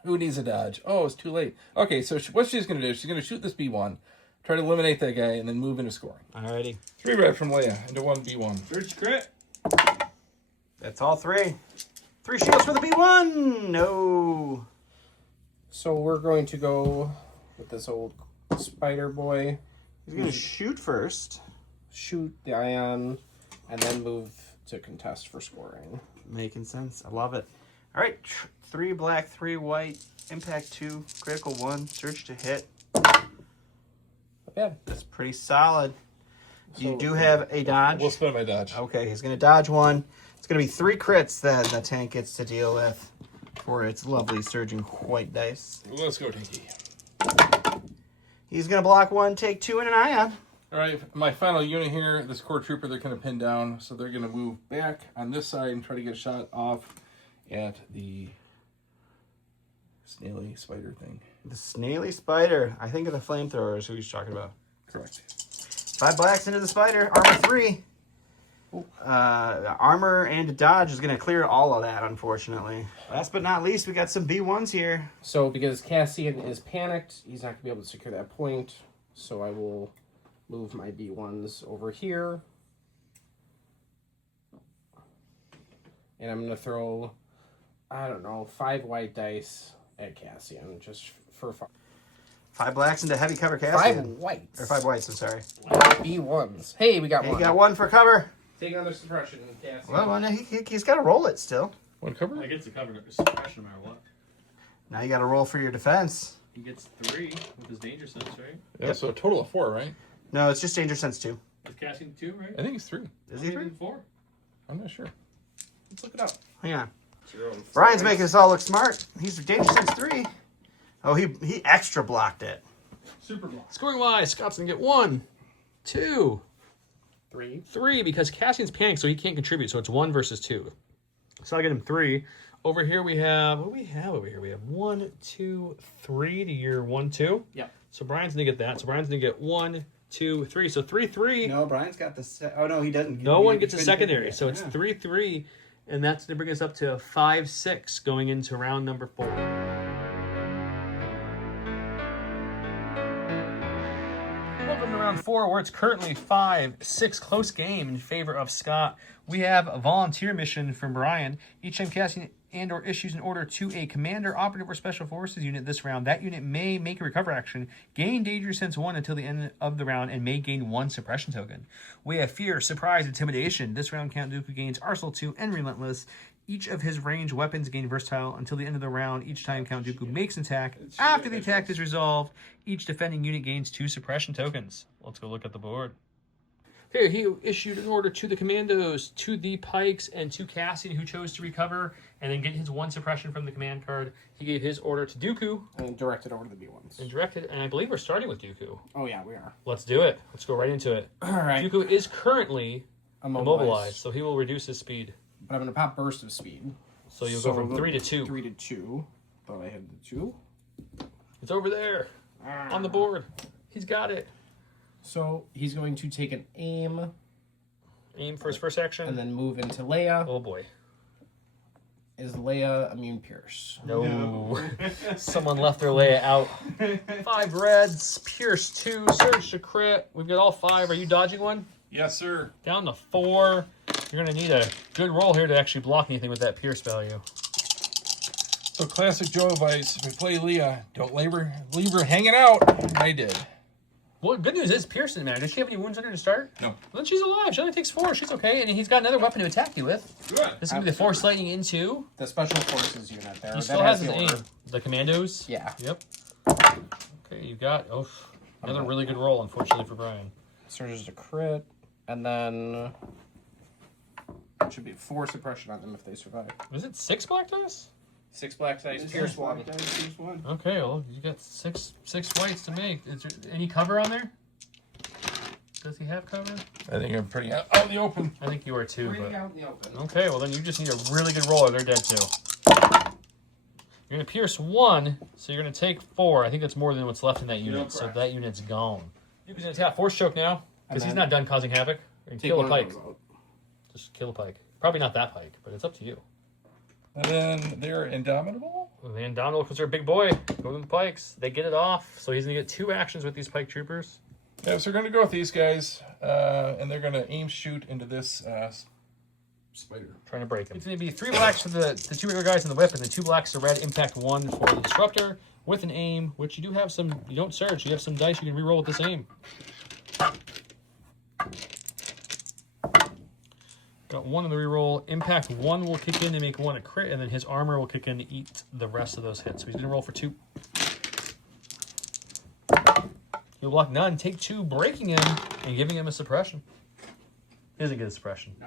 Who needs a dodge? Oh, it's too late. Okay, so what she's going to do, she's going to shoot this B1, try to eliminate that guy, and then move into scoring. Alrighty. 3 red from Leia into 1 B1. Surge crit. That's all 3. 3 shields for the B1. No. So we're going to go with this old spider boy, He's gonna shoot first. shoot the ion, and then move to contest for scoring. Making sense. I love it. All right, 3 black, 3 white. Impact 2, critical 1, surge to hit. Not bad. That's pretty solid. You So- do have a dodge. We'll spend my dodge. Okay, he's going to dodge 1. It's going to be 3 crits that the tank gets to deal with for its lovely surging white dice. Let's go, Tinky. He's going to block 1, take 2, and an ion. All right, my final unit here, this core trooper, they're going to pin down, so they're going to move back on this side and try to get a shot off at the snaily spider thing. The snaily spider. I think of the flamethrowers who he's talking about. Correct. 5 blacks into the spider. Armor 3. Armor and dodge is going to clear all of that, unfortunately. Last but not least, we got some B1s here. So because Cassian is panicked, he's not going to be able to secure that point. So I will move my B1s over here. And I'm going to throw, I don't know, 5 white dice at Cassian, just for fun. 5 blacks into heavy cover 5 Cassian. whites. Or 5 whites, I'm sorry. B1s. Hey, we got Hey, one. you got 1 for cover. Take another suppression, Cassian. Well, no, he's got to roll it still. One cover? I gets the cover suppression no matter what. Now you got to roll for your defense. He gets 3 with his danger sense, right? Yeah, so a total of 4, right? No, it's just danger sense 2. With Cassian 2, right? I think it's 3. Is he 3? 4. I'm not sure. Let's look it up. Hang on. Zero. Brian's making us all look smart. He's danger sense 3. Oh, he extra blocked it. Super block. Scoring wise, Scott's gonna get 1, 2, 3. 3 because Cassian's panicked, so he can't contribute. So it's 1 versus 2. So I get him 3. Over here we have, what do we have over here? We have 1, 2, 3 to your 1, 2. Yep. So Brian's gonna get that. So Brian's gonna get 1, 2, 3. So 3, 3. No, Brian's got the. Oh no, he doesn't. No He one gets a couldn't pick secondary. it. So it's Yeah. 3, 3, and that's gonna bring us up to 5, 6 going into round number 4. Welcome to round 4, where it's currently 5-6 close game in favor of Scott. We have a volunteer mission from Brian. Each time casting and/or issues an order to a commander, operative, or special forces unit this round, that unit may make a recover action, gain danger sense 1 until the end of the round, and may gain 1 suppression token. We have fear, surprise, intimidation. This round, Count Dooku gains Arsenal 2 and Relentless. Each of his ranged weapons gain versatile until the end of the round. Each time Count Dooku makes an attack, after the attack is resolved, each defending unit gains 2 suppression tokens. Let's go look at the board. Here, he issued an order to the commandos, to the pikes, and to Cassian, who chose to recover and then get his 1 suppression from the command card. He gave his order to Dooku And directed over to the B1s. and directed, and I believe we're starting with Dooku. Oh yeah, we are. Let's do it. Let's go right into it. All right. Dooku is currently Immobilized. immobilized, so he will reduce his speed. But I'm gonna pop burst of speed. So you'll go from 3 to 2. 3 to 2. Thought I had the 2. It's over there on the board. He's got it. So he's going to take an aim Aim for his first action. and then move into Leia. Oh boy. Is Leia immune pierce? No. Someone left their Leia out. 5 reds, Pierce 2, Surge to crit. We've got all 5. Are you dodging one? Yes, sir. Down to 4. You're going to need a good roll here to actually block anything with that Pierce value. So classic Joe advice: if we play Leah, don't leave her hanging out. And I did. Well, good news is Pierce didn't matter. Does she have any wounds on her to start? No. Well, then she's alive. She only takes 4. She's okay. And he's got another weapon to attack you with. Good. This is going to be the Force Lightning into. The special forces unit there. He that still has his the aim. order. The commandos? Yeah. Yep. Okay, you got another really good roll, unfortunately, for Brian. Surges to crit, and then it should be 4 suppression on them if they survive. Is it 6 black dice? 6 black dice, Pierce 1. Pierce 1. Okay, well, you got six whites to make. Is there any cover on there? Does he have cover? I think I'm pretty out in the open. I think you are too. Pretty But... out in the open. Okay, well then you just need a really good roll or they're dead too. You're going to pierce 1, so you're going to take 4. I think that's more than what's left in that unit, so correct. that unit's gone. You're going to tap Force Choke now, because And he's then not done causing havoc. And Take kill a one of pike. those out. Just kill a pike. Probably not that pike, but it's up to you. And then they're indomitable. Well, the Indomitable, because they're a big boy, go to the pikes. They get it off, so he's going to get 2 actions with these pike troopers. Yeah, so we're gonna go with these guys, and they're gonna aim shoot into this spider. Trying to break him. It's going to be 3 blacks for the 2 regular guys in the whip, and then 2 blacks to red, impact 1 for the disruptor with an aim, which you do have some, you don't surge, you have some dice you can reroll with this aim. Got 1 in the reroll. Impact 1 will kick in to make 1 a crit, and then his armor will kick in to eat the rest of those hits. So he's going to roll for 2. You'll block none, take 2, breaking him and giving him a suppression. He doesn't get a suppression. No.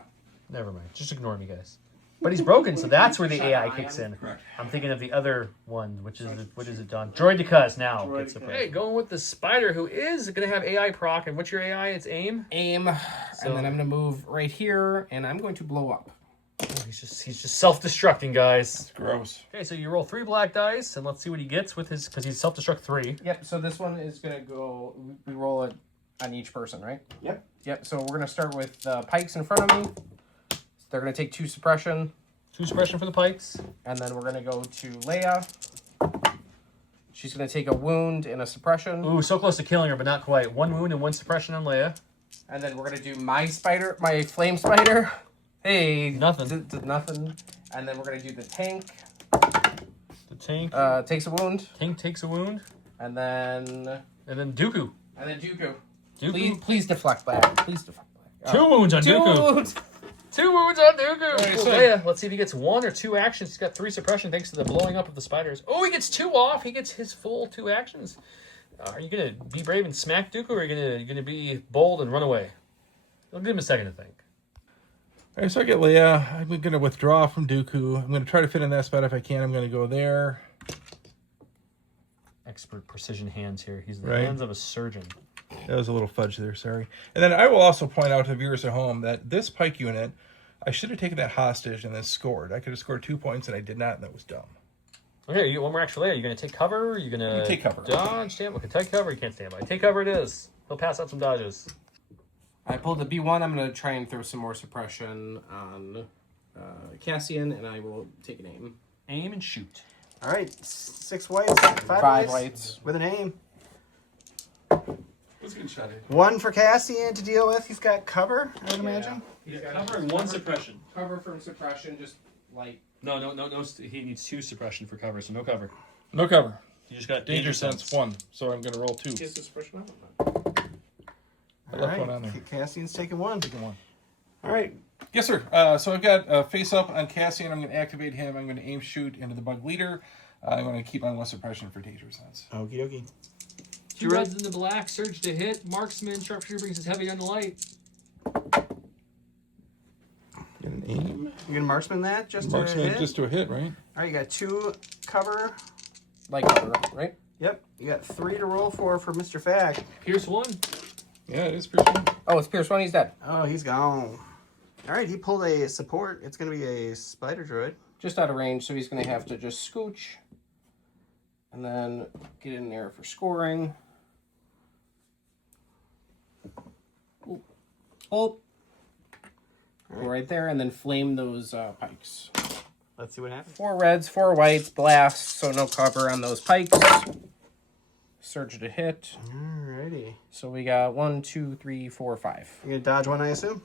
Never mind. Just ignore me, guys. But he's broken, so that's where the Shut AI eye kicks on. in. Correct. I'm thinking of the other one, which is what is it, Don? Droid Decus now Droid gets Decus. suppressed. Hey, going with the spider, who is going to have AI proc. And what's your AI? It's aim. Aim, So- and then I'm going to move right here, and I'm going to blow up. Oh, he's just self-destructing, guys. It's gross. Okay, so you roll 3 black dice, and let's see what he gets with his, because he's self-destruct 3. Yep, so this one is going to go, we roll it on each person, right? Yep. Yep, so we're going to start with the pikes in front of me. They're going to take 2 suppression, 2 suppression for the pikes. and then we're going to go to Leia. She's going to take a wound and a suppression. Ooh, so close to killing her, but not quite. 1 wound and 1 suppression on Leia. And then we're going to do my flame spider. Hey, Nothing. Did nothing. And then we're going to do the tank. The tank. Takes a wound. Tank takes a wound. And then Dooku. Dooku. Dooku. Please deflect back. Please deflect back. 2 wounds on 2 Dooku. wounds. 2 wounds on Dooku. Right, Cool. so- Leia. Let's see if he gets 1 or 2 actions. He's got 3 suppression thanks to the blowing up of the spiders. Oh, he gets 2 off. He gets his full 2 actions. Are you gonna be brave and smack Dooku, or are you gonna be bold and run away? I'll give him a second to think. All right, so I get Leia. I'm gonna withdraw from Dooku. I'm gonna try to fit in that spot if I can. I'm gonna go there. Expert precision hands here. He's the Right. hands of a surgeon. That was a little fudge there, sorry. And then I will also point out to viewers at home that this pike unit, I should have taken that hostage and then scored. I could have scored 2 points, and I did not, and that was dumb. Okay, you one more extra layer. You're going to take cover? You're going to take cover. Dodge, stand. Okay, take cover. You can't stand by. Take cover it is. He'll pass out some dodges. I pulled a B1. I'm going to try and throw some more suppression on Cassian, and I will take an aim. Aim and shoot. All right, 6 whites, 5 whites. with an aim. What's getting shot at? 1 for Cassian to deal with. He's got cover, I would imagine. He's got cover and 1 suppression. Cover from suppression, just light. No. He needs 2 suppression for cover, so no cover. No cover. You just got Danger sense 1, so I'm going to roll 2. He has the suppression out? I left one on there. Cassian's taking 1. Taking 1. All right. Yes, sir. So I've got face up on Cassian. I'm going to activate him. I'm going to aim shoot into the bug leader. I'm going to keep on 1 suppression for danger sense. Okie dokie. 2 reds in the black, surge to hit. Marksman, sharpshooter brings his heavy on the light. Get an aim. You're gonna marksman that just Marksman to hit? just to a hit, right? All right, you got 2 cover. Light cover, right? Yep. You got 3 to roll for Mr. Fact. Pierce 1. Yeah, it is pretty good. Oh, it's Pierce 1. He's dead. Oh, he's gone. All right, he pulled a support. It's gonna be a spider droid. Just out of range, so he's going to have to just scooch. And then get in there for scoring. Ooh. Oh. Right there, and then flame those pikes. Let's see what happens. 4 reds, 4 whites, blast, so no cover on those pikes. Surge to hit. Alrighty. So we got 1, 2, 3, 4, 5. You're gonna dodge 1, I assume?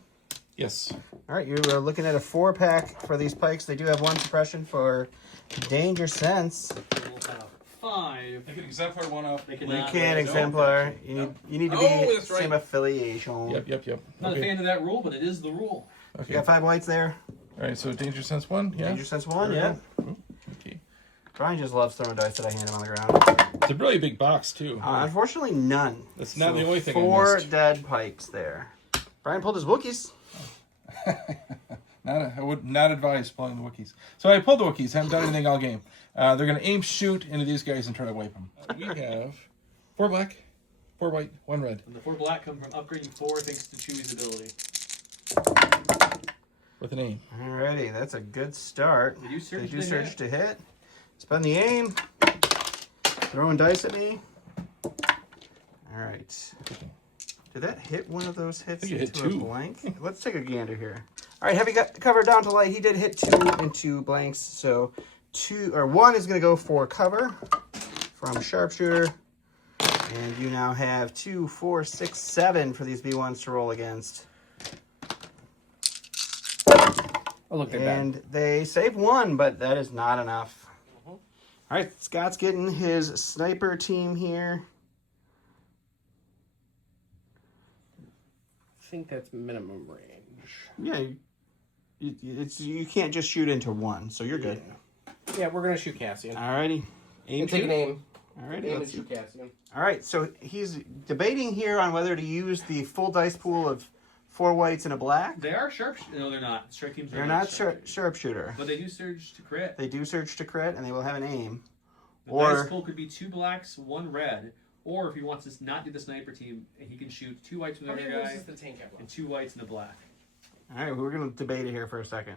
Yes. All right, you're looking at a 4-pack for these pikes. They do have 1 suppression for danger sense. We'll have 5. I can exemplar 1 up. They You cannot. can exemplar. You need to be that's right. same affiliation. Yep. Not a fan of that rule, but it is the rule. Okay. You got 5 whites there. All right, so danger sense 1, yeah. Danger sense 1, yeah. Okay. Brian just loves throwing dice that I hand him on the ground. It's a really big box, too. Unfortunately, none. That's not the only thing I 4 missed. dead pikes there. Brian pulled his Wookiees. I would not advise pulling the Wookiees. So I pulled the Wookiees. Haven't done anything all game. They're going to aim shoot into these guys and try to wipe them. We have 4 black, 4 white, 1 red. And the 4 black come from upgrading 4 thanks to Chewie's ability. With an aim. Alrighty, that's a good start. They do surge They do to surge hit. to hit. Spend the aim. Throwing dice at me. Alright. Did that hit one of those hits think it hit into a 2. blank? Let's take a gander here. Alright, heavy cover down to light. He did hit 2 into blanks, so 1 is going to go for cover from sharpshooter. And you now have 2, 4, 6, 7 for these B1s to roll against. Oh, look, they're And bad. they save 1, but that is not enough. All right, Scott's getting his sniper team here. I think that's minimum range. Yeah, you can't just shoot into 1, so you're good. Yeah, we're going to shoot Cassian. Alrighty, aim Take an shoot. aim. Alrighty, Aim and let's see. shoot Cassian. All right, so he's debating here on whether to use the full dice pool of 4 whites and a black. They are sharp. No, they're not. Strike teams are They're not sharpshooter. But they do surge to crit. They do surge to crit, and they will have an aim. The Or- dice pool could be 2 blacks, 1 red. Or if he wants to not do the sniper team, he can shoot 2 whites with How the many other moves guy does the tank have and left? 2 whites and a black. All right, we're going to debate it here for a second.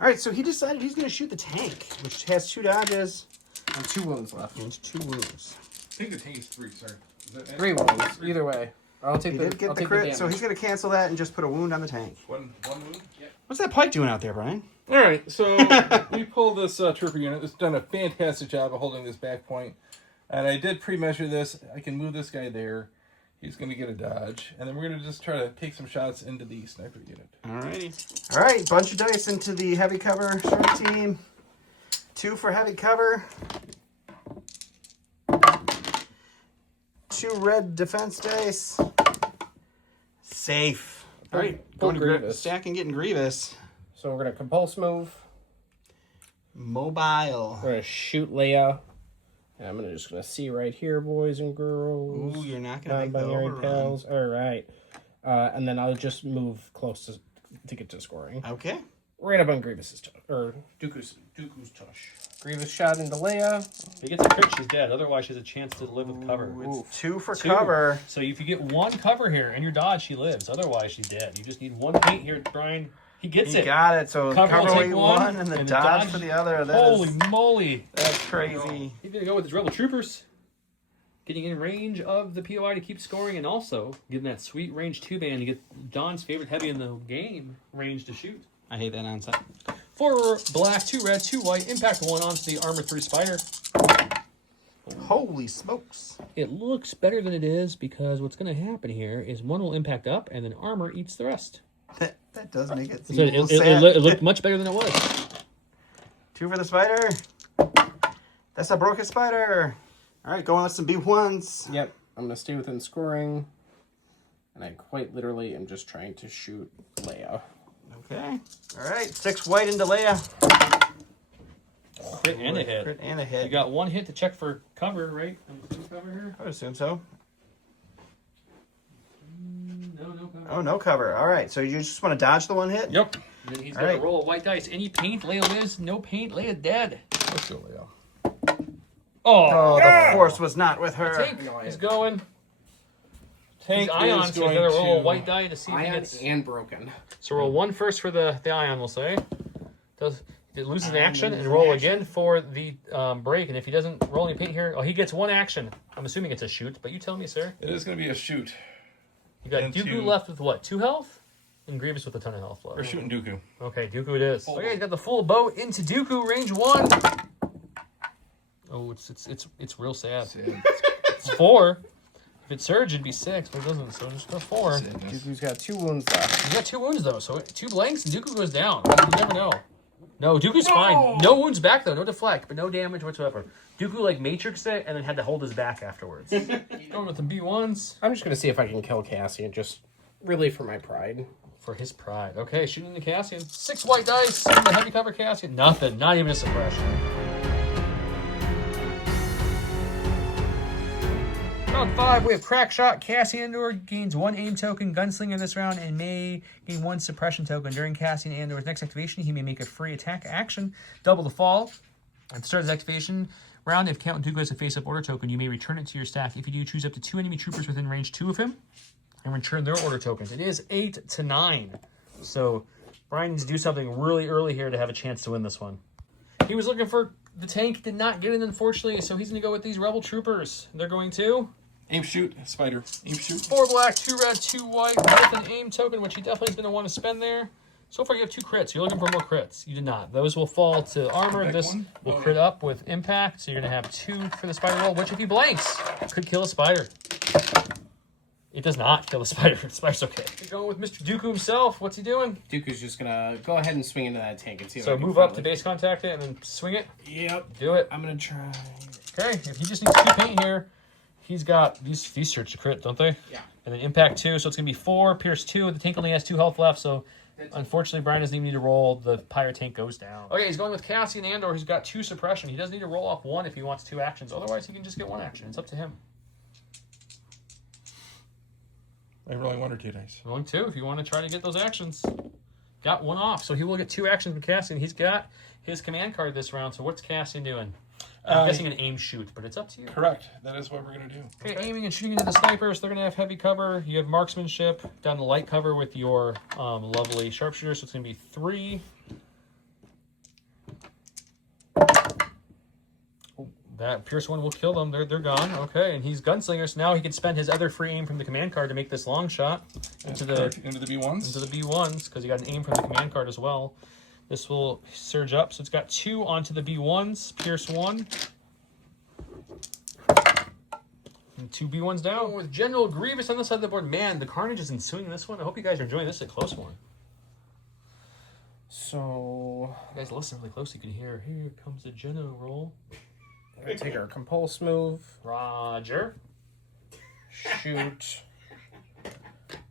All right, so he decided he's going to shoot the tank, which has 2 dodges And 2 wounds left. and 2 wounds. I think the tank is 3, sorry. Is that it? 3 wounds. Either way. I'll take He the did get I'll the take crit, damage. so he's going to cancel that and just put a wound on the tank. One wound? What's that pike doing out there, Brian? All right, so we pulled this trooper unit. It's done a fantastic job of holding this back point. And I did pre-measure this. I can move this guy there. He's going to get a dodge. And then we're going to just try to take some shots into the sniper unit. Alrighty. Alright, bunch of dice into the heavy cover short team. 2 for heavy cover. 2 red defense dice. Safe. Alright, going to Grievous. stack and getting Grievous. So we're going to compulse move. Mobile. We're going to shoot Leia. And I'm just going to see right here, boys and girls. Ooh, you're not going to make the Non-binary overrun. pals. All right. And then I'll just move close to get to scoring. Okay. Right up on Grievous's tush. Or Dooku's tush. Grievous shot into Leia. If he gets a crit, she's dead. Otherwise, she has a chance to live with cover. It's 2 for 2. cover. So if you get 1 cover here and your dodge, she lives. Otherwise, she's dead. You just need 1 paint here, Brian. He gets He it. got it. So Cover will cover take weight one, one and the and the dodge dodge. for the other. Holy moly. That's crazy. He's going to go with his Rebel Troopers. Getting in range of the POI to keep scoring, and also getting that sweet range 2-band to get Don's favorite heavy in the game range to shoot. I hate that nonsense. 4 black, 2 red, 2 white. Impact 1 onto the Armor 3 Spider. Holy smokes. It looks better than it is because what's going to happen here is 1 will impact up, and then Armor eats the rest. That does make it So seem a little sad. it looked much better than it was. 2 for the spider. That's a broken spider. All right, going with some B1s. Yep, I'm going to stay within scoring. And I quite literally am just trying to shoot Leia. Okay. All right, 6 white into Leia. Crit and a hit. Crit and a hit. You got 1 hit to check for cover, right? Cover here? I would assume so. No cover. Oh, no cover. All right, so you just want to dodge the 1 hit? Yep. And then he's got All to right. roll a white dice. Any paint, Leia lives. No paint, Leia dead. Let's go, Leo. Oh, the force was not with her. Tank is going. Tank These ions, is so you going gotta roll a to- white die to see if he Ion hits. and broken. So roll 1 first for the ion, we'll say. It loses an Ion action, loses and an roll action. again for the break. And if he doesn't roll any paint here, he gets 1 action. I'm assuming it's a shoot, but you tell me, sir. It is going to be a shoot. You got And Dooku 2. left with what? 2 health? And Grievous with a ton of health left. We're shooting Dooku. Okay, Dooku it is. Full Okay, he's got the full bow into Dooku, range 1. Oh, it's real sad. It's 4. If it surged, it'd be 6, but it doesn't, so just go 4. Dooku's got 2 wounds left. You got 2 wounds though, so 2 blanks and Dooku goes down. You never know. No, Dooku's fine. No wounds back though, no deflect, but no damage whatsoever. Dooku like matrixed it and then had to hold his back afterwards. Going with the B1s I'm just going to see if I can kill Cassian, just really for my pride. for his pride. Okay, shooting the Cassian. 6 white dice in the heavy cover Cassian. Nothing, not even a suppression. Round 5, we have Crack Shot. Cassian Andor gains 1 aim token, Gunslinger this round, and may gain 1 suppression token. During Cassian Andor's next activation, he may make a free attack action, double the fall. At the start of his activation round, if Count Dooku has a face-up order token, you may return it to your stack. If you do, choose up to 2 enemy troopers within range 2 of him, and return their order tokens. It is 8 to 9. So Brian needs to do something really early here to have a chance to win this one. He was looking for the tank, did not get it, unfortunately, so he's going to go with these Rebel Troopers. They're going to Aim shoot, spider. Aim shoot. 4 black, 2 red, 2 white, with an aim token, which he definitely is going to want to spend there. So far, you have 2 crits. You're looking for more crits. You did not. Those will fall to armor. Back This one? will crit up with impact. So you're going to have 2 for the spider roll, which if he blanks, could kill a spider. It does not kill a spider. The spider's okay. You're going with Mr. Dooku himself. What's he doing? Dooku's just going to go ahead and swing into that tank and see if So I can move up to finally- base contact it and then swing it. Yep. Do it. I'm going to try. Okay. If he just needs 2 paint here, he's got these search to crit, don't they? Yeah. And then impact 2, so it's going to be 4, pierce 2. The tank only has 2 health left, so unfortunately Brian doesn't even need to roll. The pirate tank goes down. Okay, he's going with Cassian Andor. He's got 2 suppression. He does need to roll off 1 if he wants 2 actions. Otherwise, he can just get 1 action. It's up to him. I'm rolling 1 or 2 dice. Rolling 2 if you want to try to get those actions. Got 1 off, so he will get 2 actions from Cassian. He's got his command card this round, so what's Cassian doing? I'm guessing an aim shoot, but it's up to you. Correct. That is what we're going to do. Okay, aiming and shooting into the snipers. They're going to have heavy cover. You have marksmanship down the light cover with your lovely sharpshooter. So it's going to be 3. Oh, that pierce 1 will kill them. They're gone. Okay, and he's gunslinger. So now he can spend his other free aim from the command card to make this long shot into the B1s. B1s because he got an aim from the command card as well. This will surge up, so it's got 2 onto the B1s, pierce 1. And 2 B1s down. With General Grievous on the side of the board. Man, the carnage is ensuing in this one. I hope you guys are enjoying this. It's a close one. So, You guys listen really close. You can hear, here comes the General roll. I'm going to take our compulse move, Roger. shoot,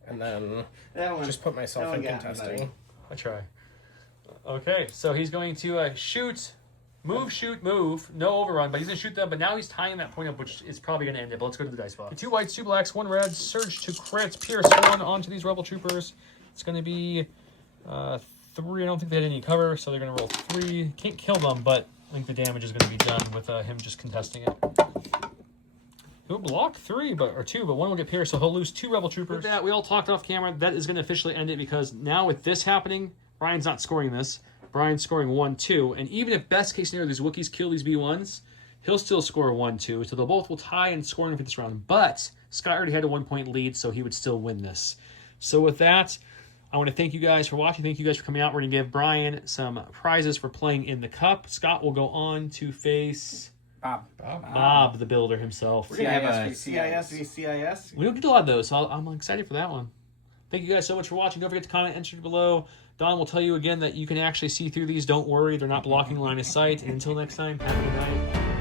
and then That one. just put myself That in one got me, contesting. buddy. I try. Okay, so he's going to shoot, shoot, move. No overrun, but he's going to shoot them. But now he's tying that point up, which is probably going to end it. But let's go to the dice box. 2 whites, 2 blacks, 1 red. Surge to crits. Pierce 1 onto these Rebel Troopers. It's going to be 3. I don't think they had any cover, so they're going to roll 3. Can't kill them, but I think the damage is going to be done with him just contesting it. He'll block 3, or 2, but 1 will get pierced, so he'll lose 2 Rebel Troopers. With that, we all talked off camera. That is going to officially end it because now with this happening, Brian's not scoring this. Brian's scoring 1-2. And even if best case scenario, these Wookiees kill these B1s, he'll still score 1-2. So they'll both will tie in scoring for this round. But Scott already had a 1-point lead, so he would still win this. So with that, I want to thank you guys for watching. Thank you guys for coming out. We're going to give Brian some prizes for playing in the cup. Scott will go on to face Bob the Builder himself. We're gonna have a CIS v CIS. We don't get a lot of those, so I'm excited for that one. Thank you guys so much for watching. Don't forget to comment, enter below. Don will tell you again that you can actually see through these. Don't worry, they're not blocking line of sight. And until next time, have a good night.